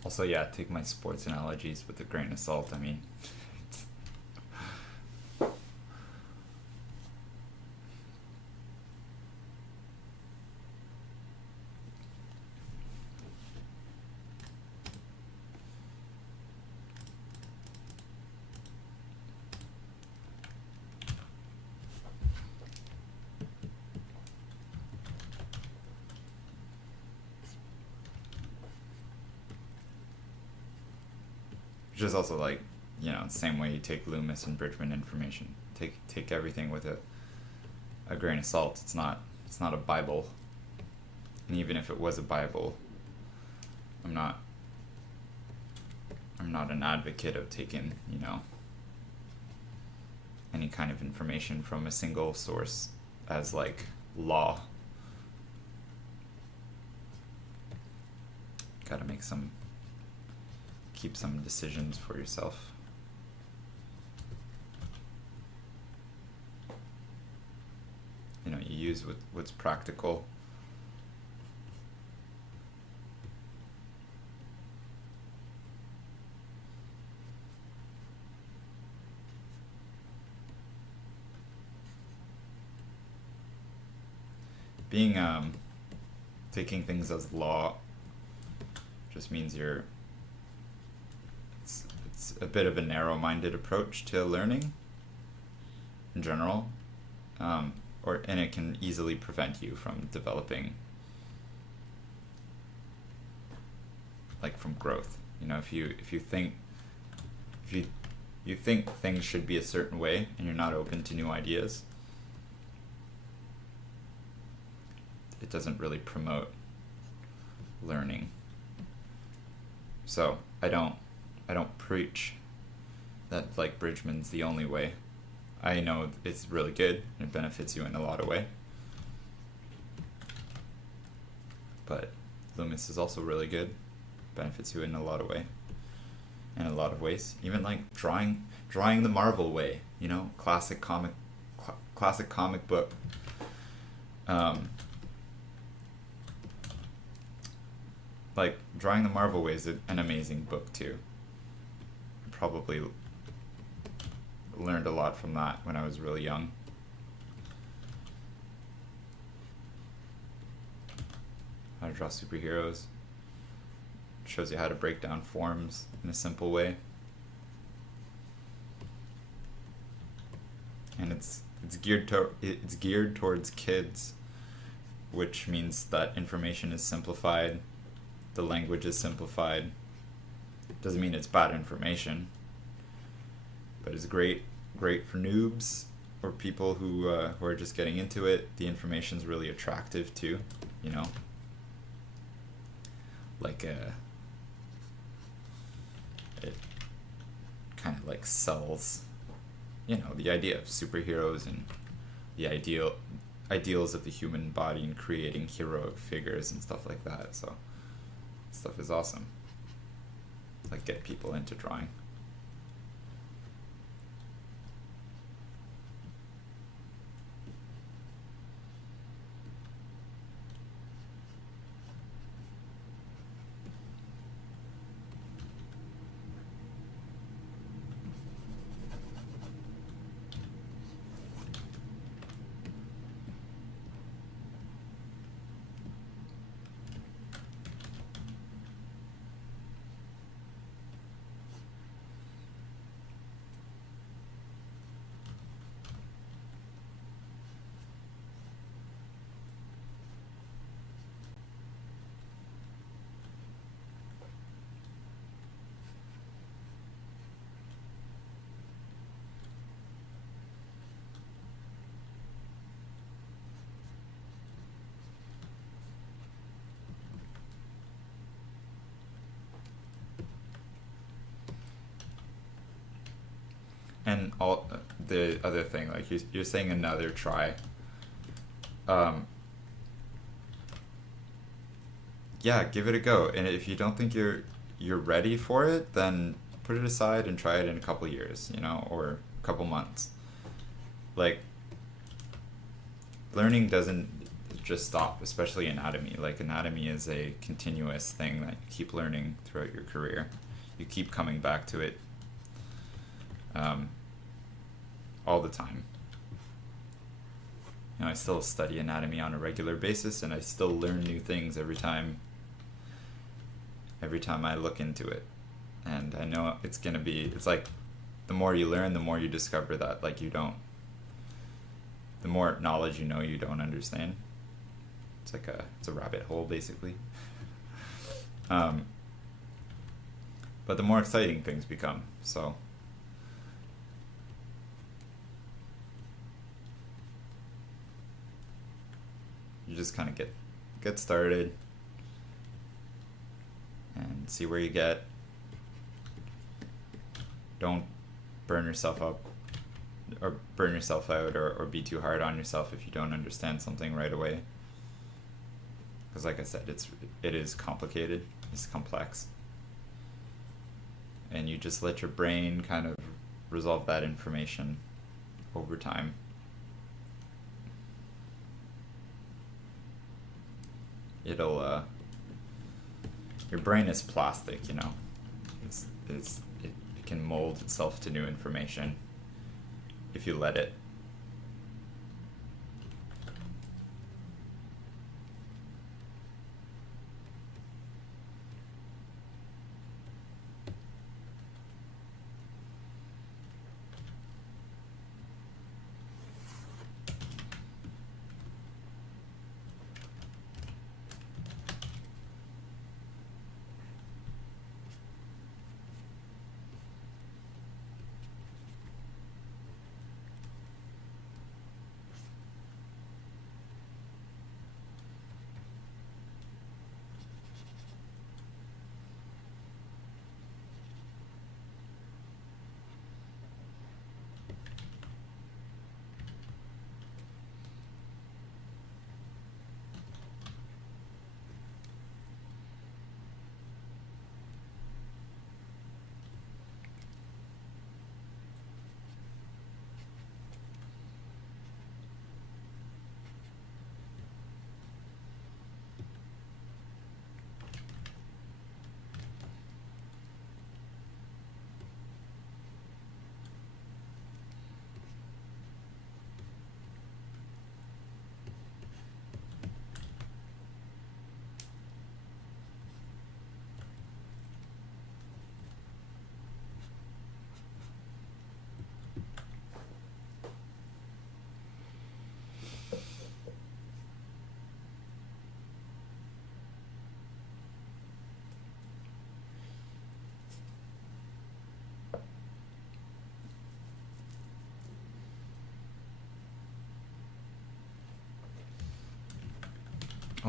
Also, yeah, take my sports analogies with a grain of salt. I mean, which is also like, same way you take Loomis and Bridgman information. Take everything with a grain of salt. It's not a Bible. And even if it was a Bible, I'm not an advocate of taking, any kind of information from a single source as like law. Gotta keep some decisions for yourself. You use what's practical. Being taking things as law just means it's a bit of a narrow-minded approach to learning in general, and it can easily prevent you from developing like from growth. You know, if you think if you think things should be a certain way and you're not open to new ideas, it doesn't really promote learning. So I don't preach that like Bridgman's the only way. I know it's really good and it benefits you in a lot of ways. But Loomis is also really good, benefits you in a lot of ways. Even like drawing the Marvel way, you know, classic comic book. Like drawing the Marvel way is an amazing book too. I probably learned a lot from that when I was really young. How to draw superheroes. Shows you how to break down forms in a simple way. And it's geared towards kids, which means that information is simplified, the language is simplified. Doesn't mean it's bad information, but it's great for noobs or people who are just getting into it. The information's really attractive too, you know. Like it kind of like sells, you know, the idea of superheroes and the ideals of the human body and creating heroic figures and stuff like that. So stuff is awesome. Like get people into drawing. And all the other thing, like you're saying another try. Yeah, give it a go. And if you don't think you're ready for it, then put it aside and try it in a couple years, you know, or a couple months. Like learning doesn't just stop, especially anatomy. Like anatomy is a continuous thing that you keep learning throughout your career. You keep coming back to it. All the time. You know, I still study anatomy on a regular basis, and I still learn new things every time I look into it. And I know it's like the more you learn, the more you discover that like the more knowledge you know you don't understand. It's like it's a rabbit hole basically. But the more exciting things become, so you just kind of get started and see where you get. Don't burn yourself up or burn yourself out or be too hard on yourself if you don't understand something right away. Because like I said, it is complicated, it's complex. And you just let your brain kind of resolve that information over time. It'll your brain is plastic, you know. It can mold itself to new information if you let it.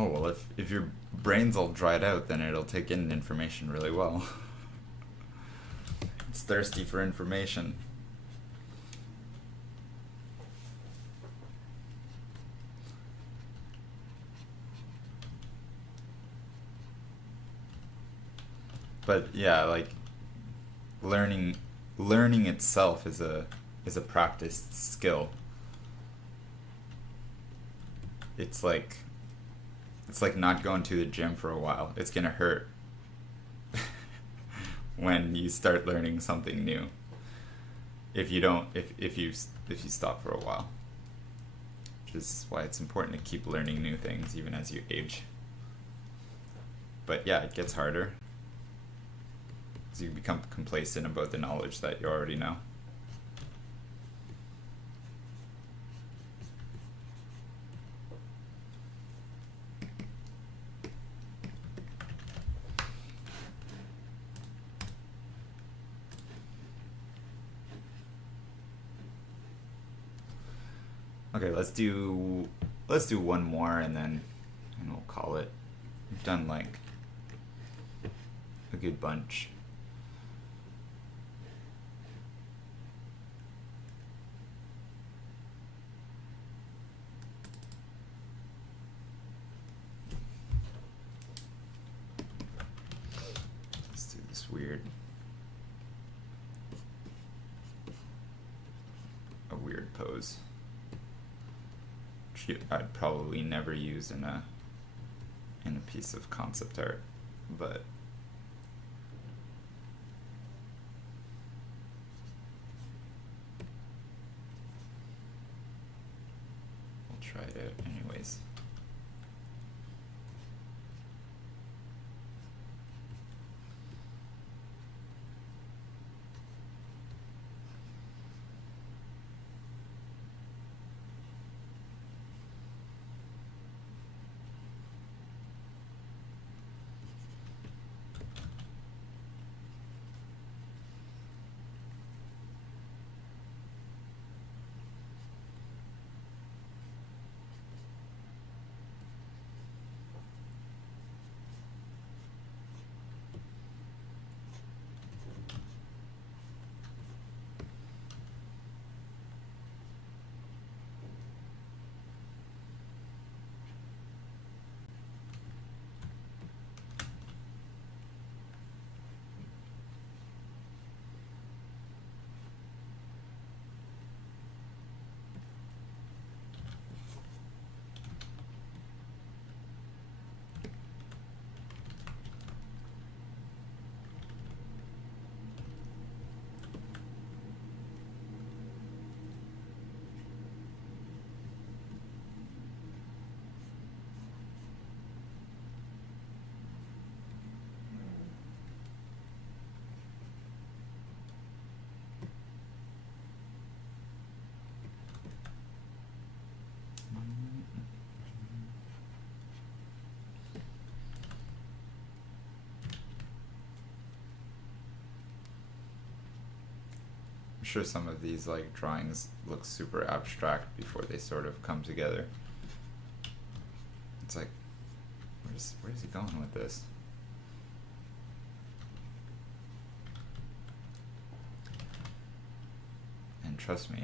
Oh, well, if your brain's all dried out, then it'll take in information really well. It's thirsty for information. But yeah, like learning itself is a practiced skill. It's like not going to the gym for a while. It's gonna hurt when you start learning something new. If you don't, if you stop for a while, which is why it's important to keep learning new things even as you age. But yeah, it gets harder as you become complacent about the knowledge that you already know. Okay, let's do one more and we'll call it. We've done like a good bunch. Let's do this a weird pose. I'd probably never use in a piece of concept art, but we'll try it out anyways. I'm sure some of these like drawings look super abstract before they sort of come together. It's like, where's he going with this? And trust me,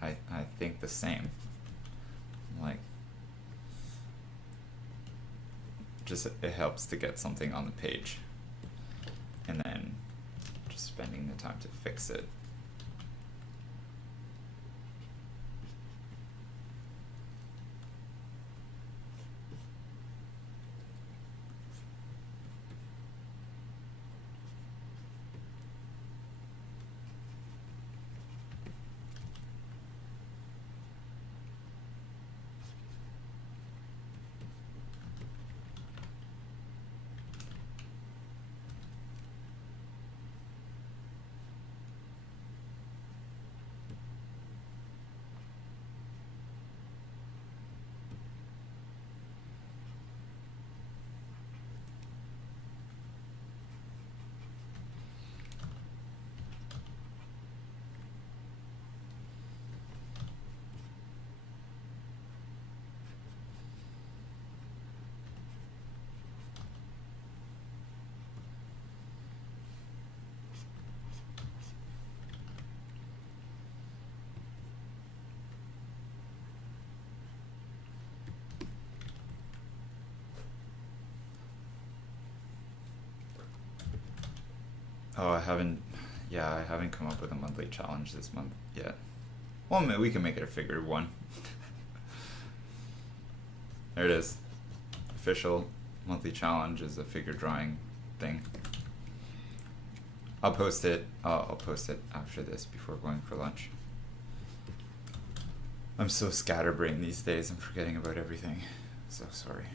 I think the same. Like, just it helps to get something on the page, and then just spending the time to fix it. Oh, I haven't. Yeah, I haven't come up with a monthly challenge this month yet. Well, we can make it a figure one. There it is. Official monthly challenge is a figure drawing thing. I'll post it. I'll post it after this before going for lunch. I'm so scatterbrained these days. I'm forgetting about everything. So sorry.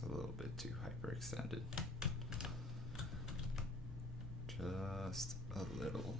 A little bit too hyperextended. Just a little.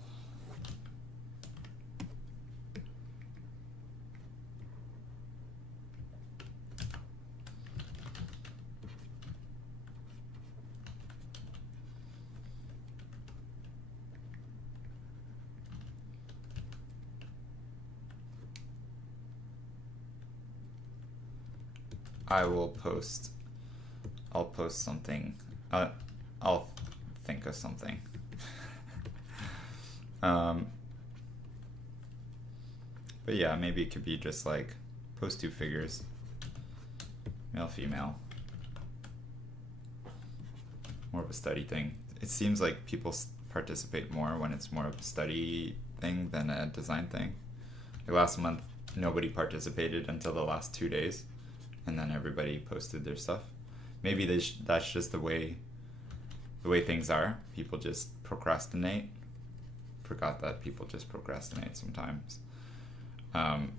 I'll post something. I'll think of something. But yeah, maybe it could be just like post two figures, male, female. More of a study thing. It seems like people participate more when it's more of a study thing than a design thing. Like last month, nobody participated until the last 2 days, and then everybody posted their stuff. Maybe that's just the way things are. People just procrastinate. Forgot that people just procrastinate sometimes. But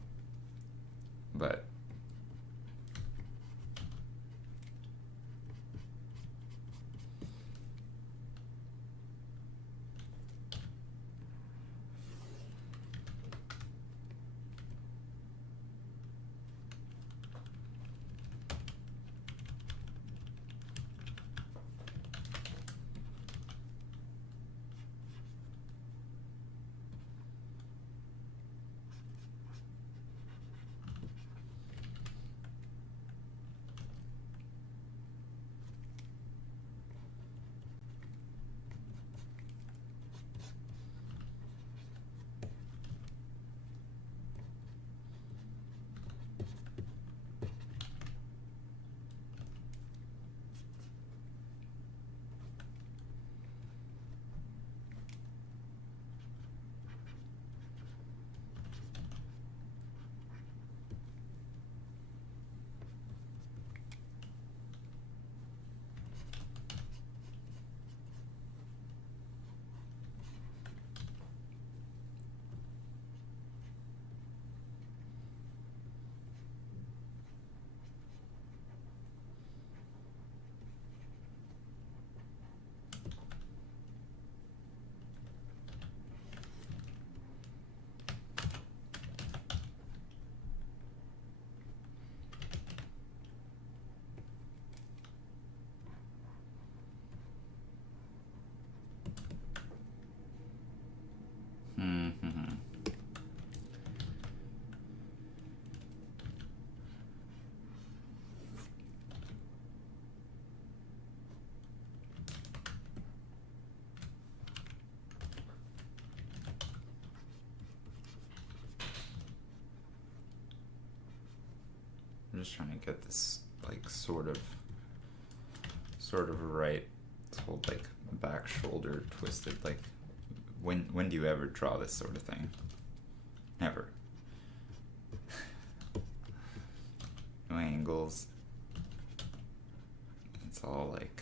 I'm just trying to get this like sort of right. This whole like back shoulder twisted. Like when do you ever draw this sort of thing? Never. No angles. It's all like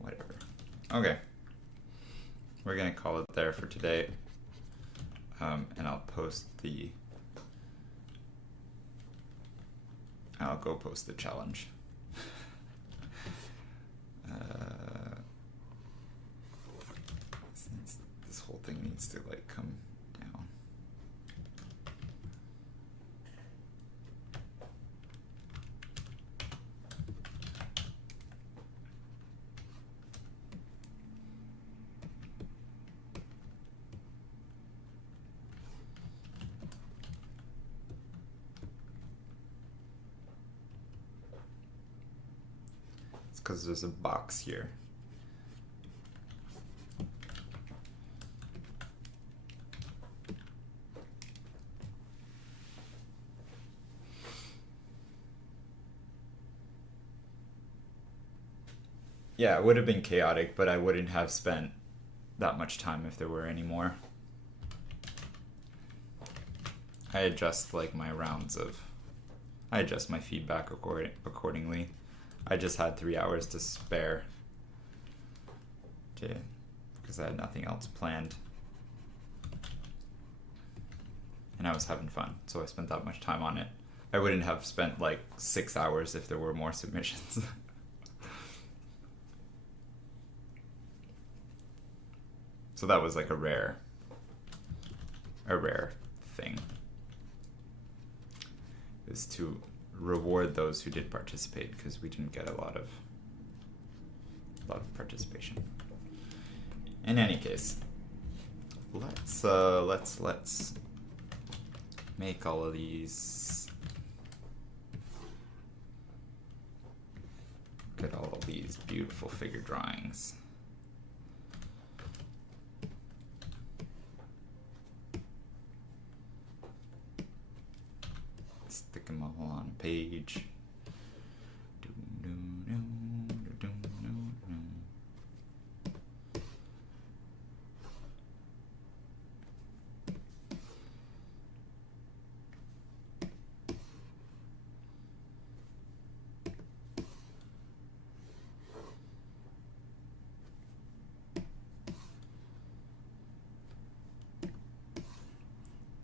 whatever. Okay. We're gonna call it there for today. And I'll go post the challenge. Since this whole thing needs to like come down. It's because there's a box here. Yeah, it would have been chaotic, but I wouldn't have spent that much time if there were any more. I adjust like my I adjust my feedback accordingly. I just had 3 hours to spare because I had nothing else planned. And I was having fun, so I spent that much time on it. I wouldn't have spent like 6 hours if there were more submissions. So that was like a rare thing, is to reward those who did participate, because we didn't get a lot of participation. In any case, let's make all of these. Look at all of these beautiful figure drawings. Stick them all on a page.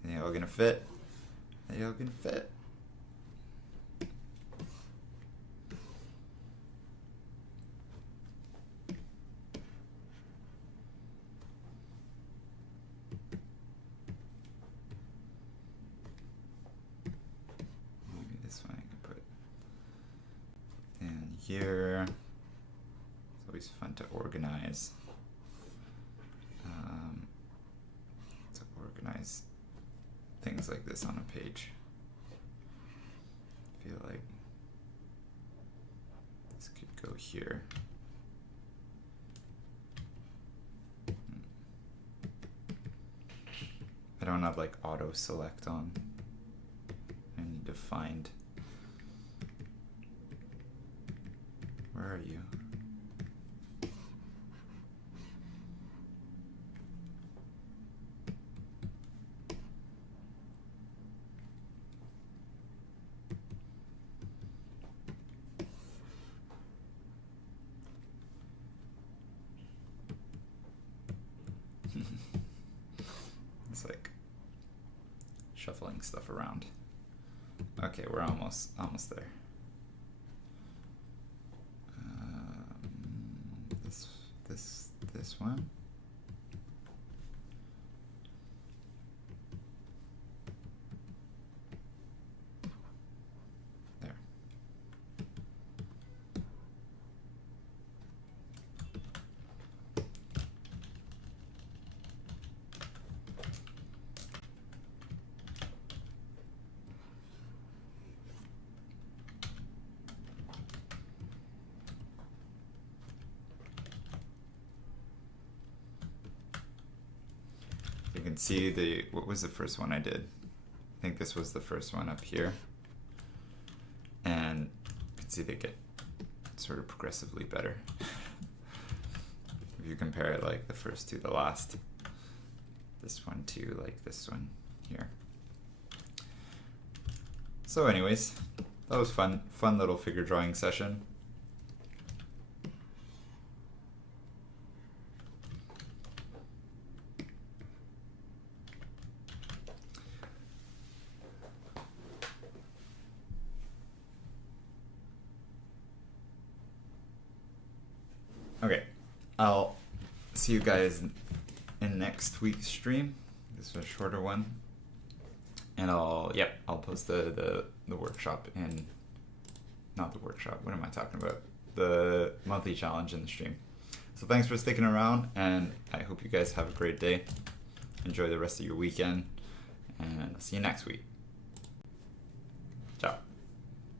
They all gonna fit. They all gonna fit. Maybe this one I can put in here. It's always fun to organize. Things like this on a page. I feel like this could go here. I don't have like auto select on. I need to find. Where are you? It's like shuffling stuff around. Okay, we're almost there. This one. There. You can see what was the first one I did? I think this was the first one up here. and you can see they get sort of progressively better. If you compare it like the first to the last, this one to like this one here. So anyways, that was fun little figure drawing session. Okay, I'll see you guys in next week's stream. This was a shorter one. And I'll post the workshop in, not the workshop, what am I talking about? The monthly challenge in the stream. So thanks for sticking around, and I hope you guys have a great day. Enjoy the rest of your weekend, and I'll see you next week.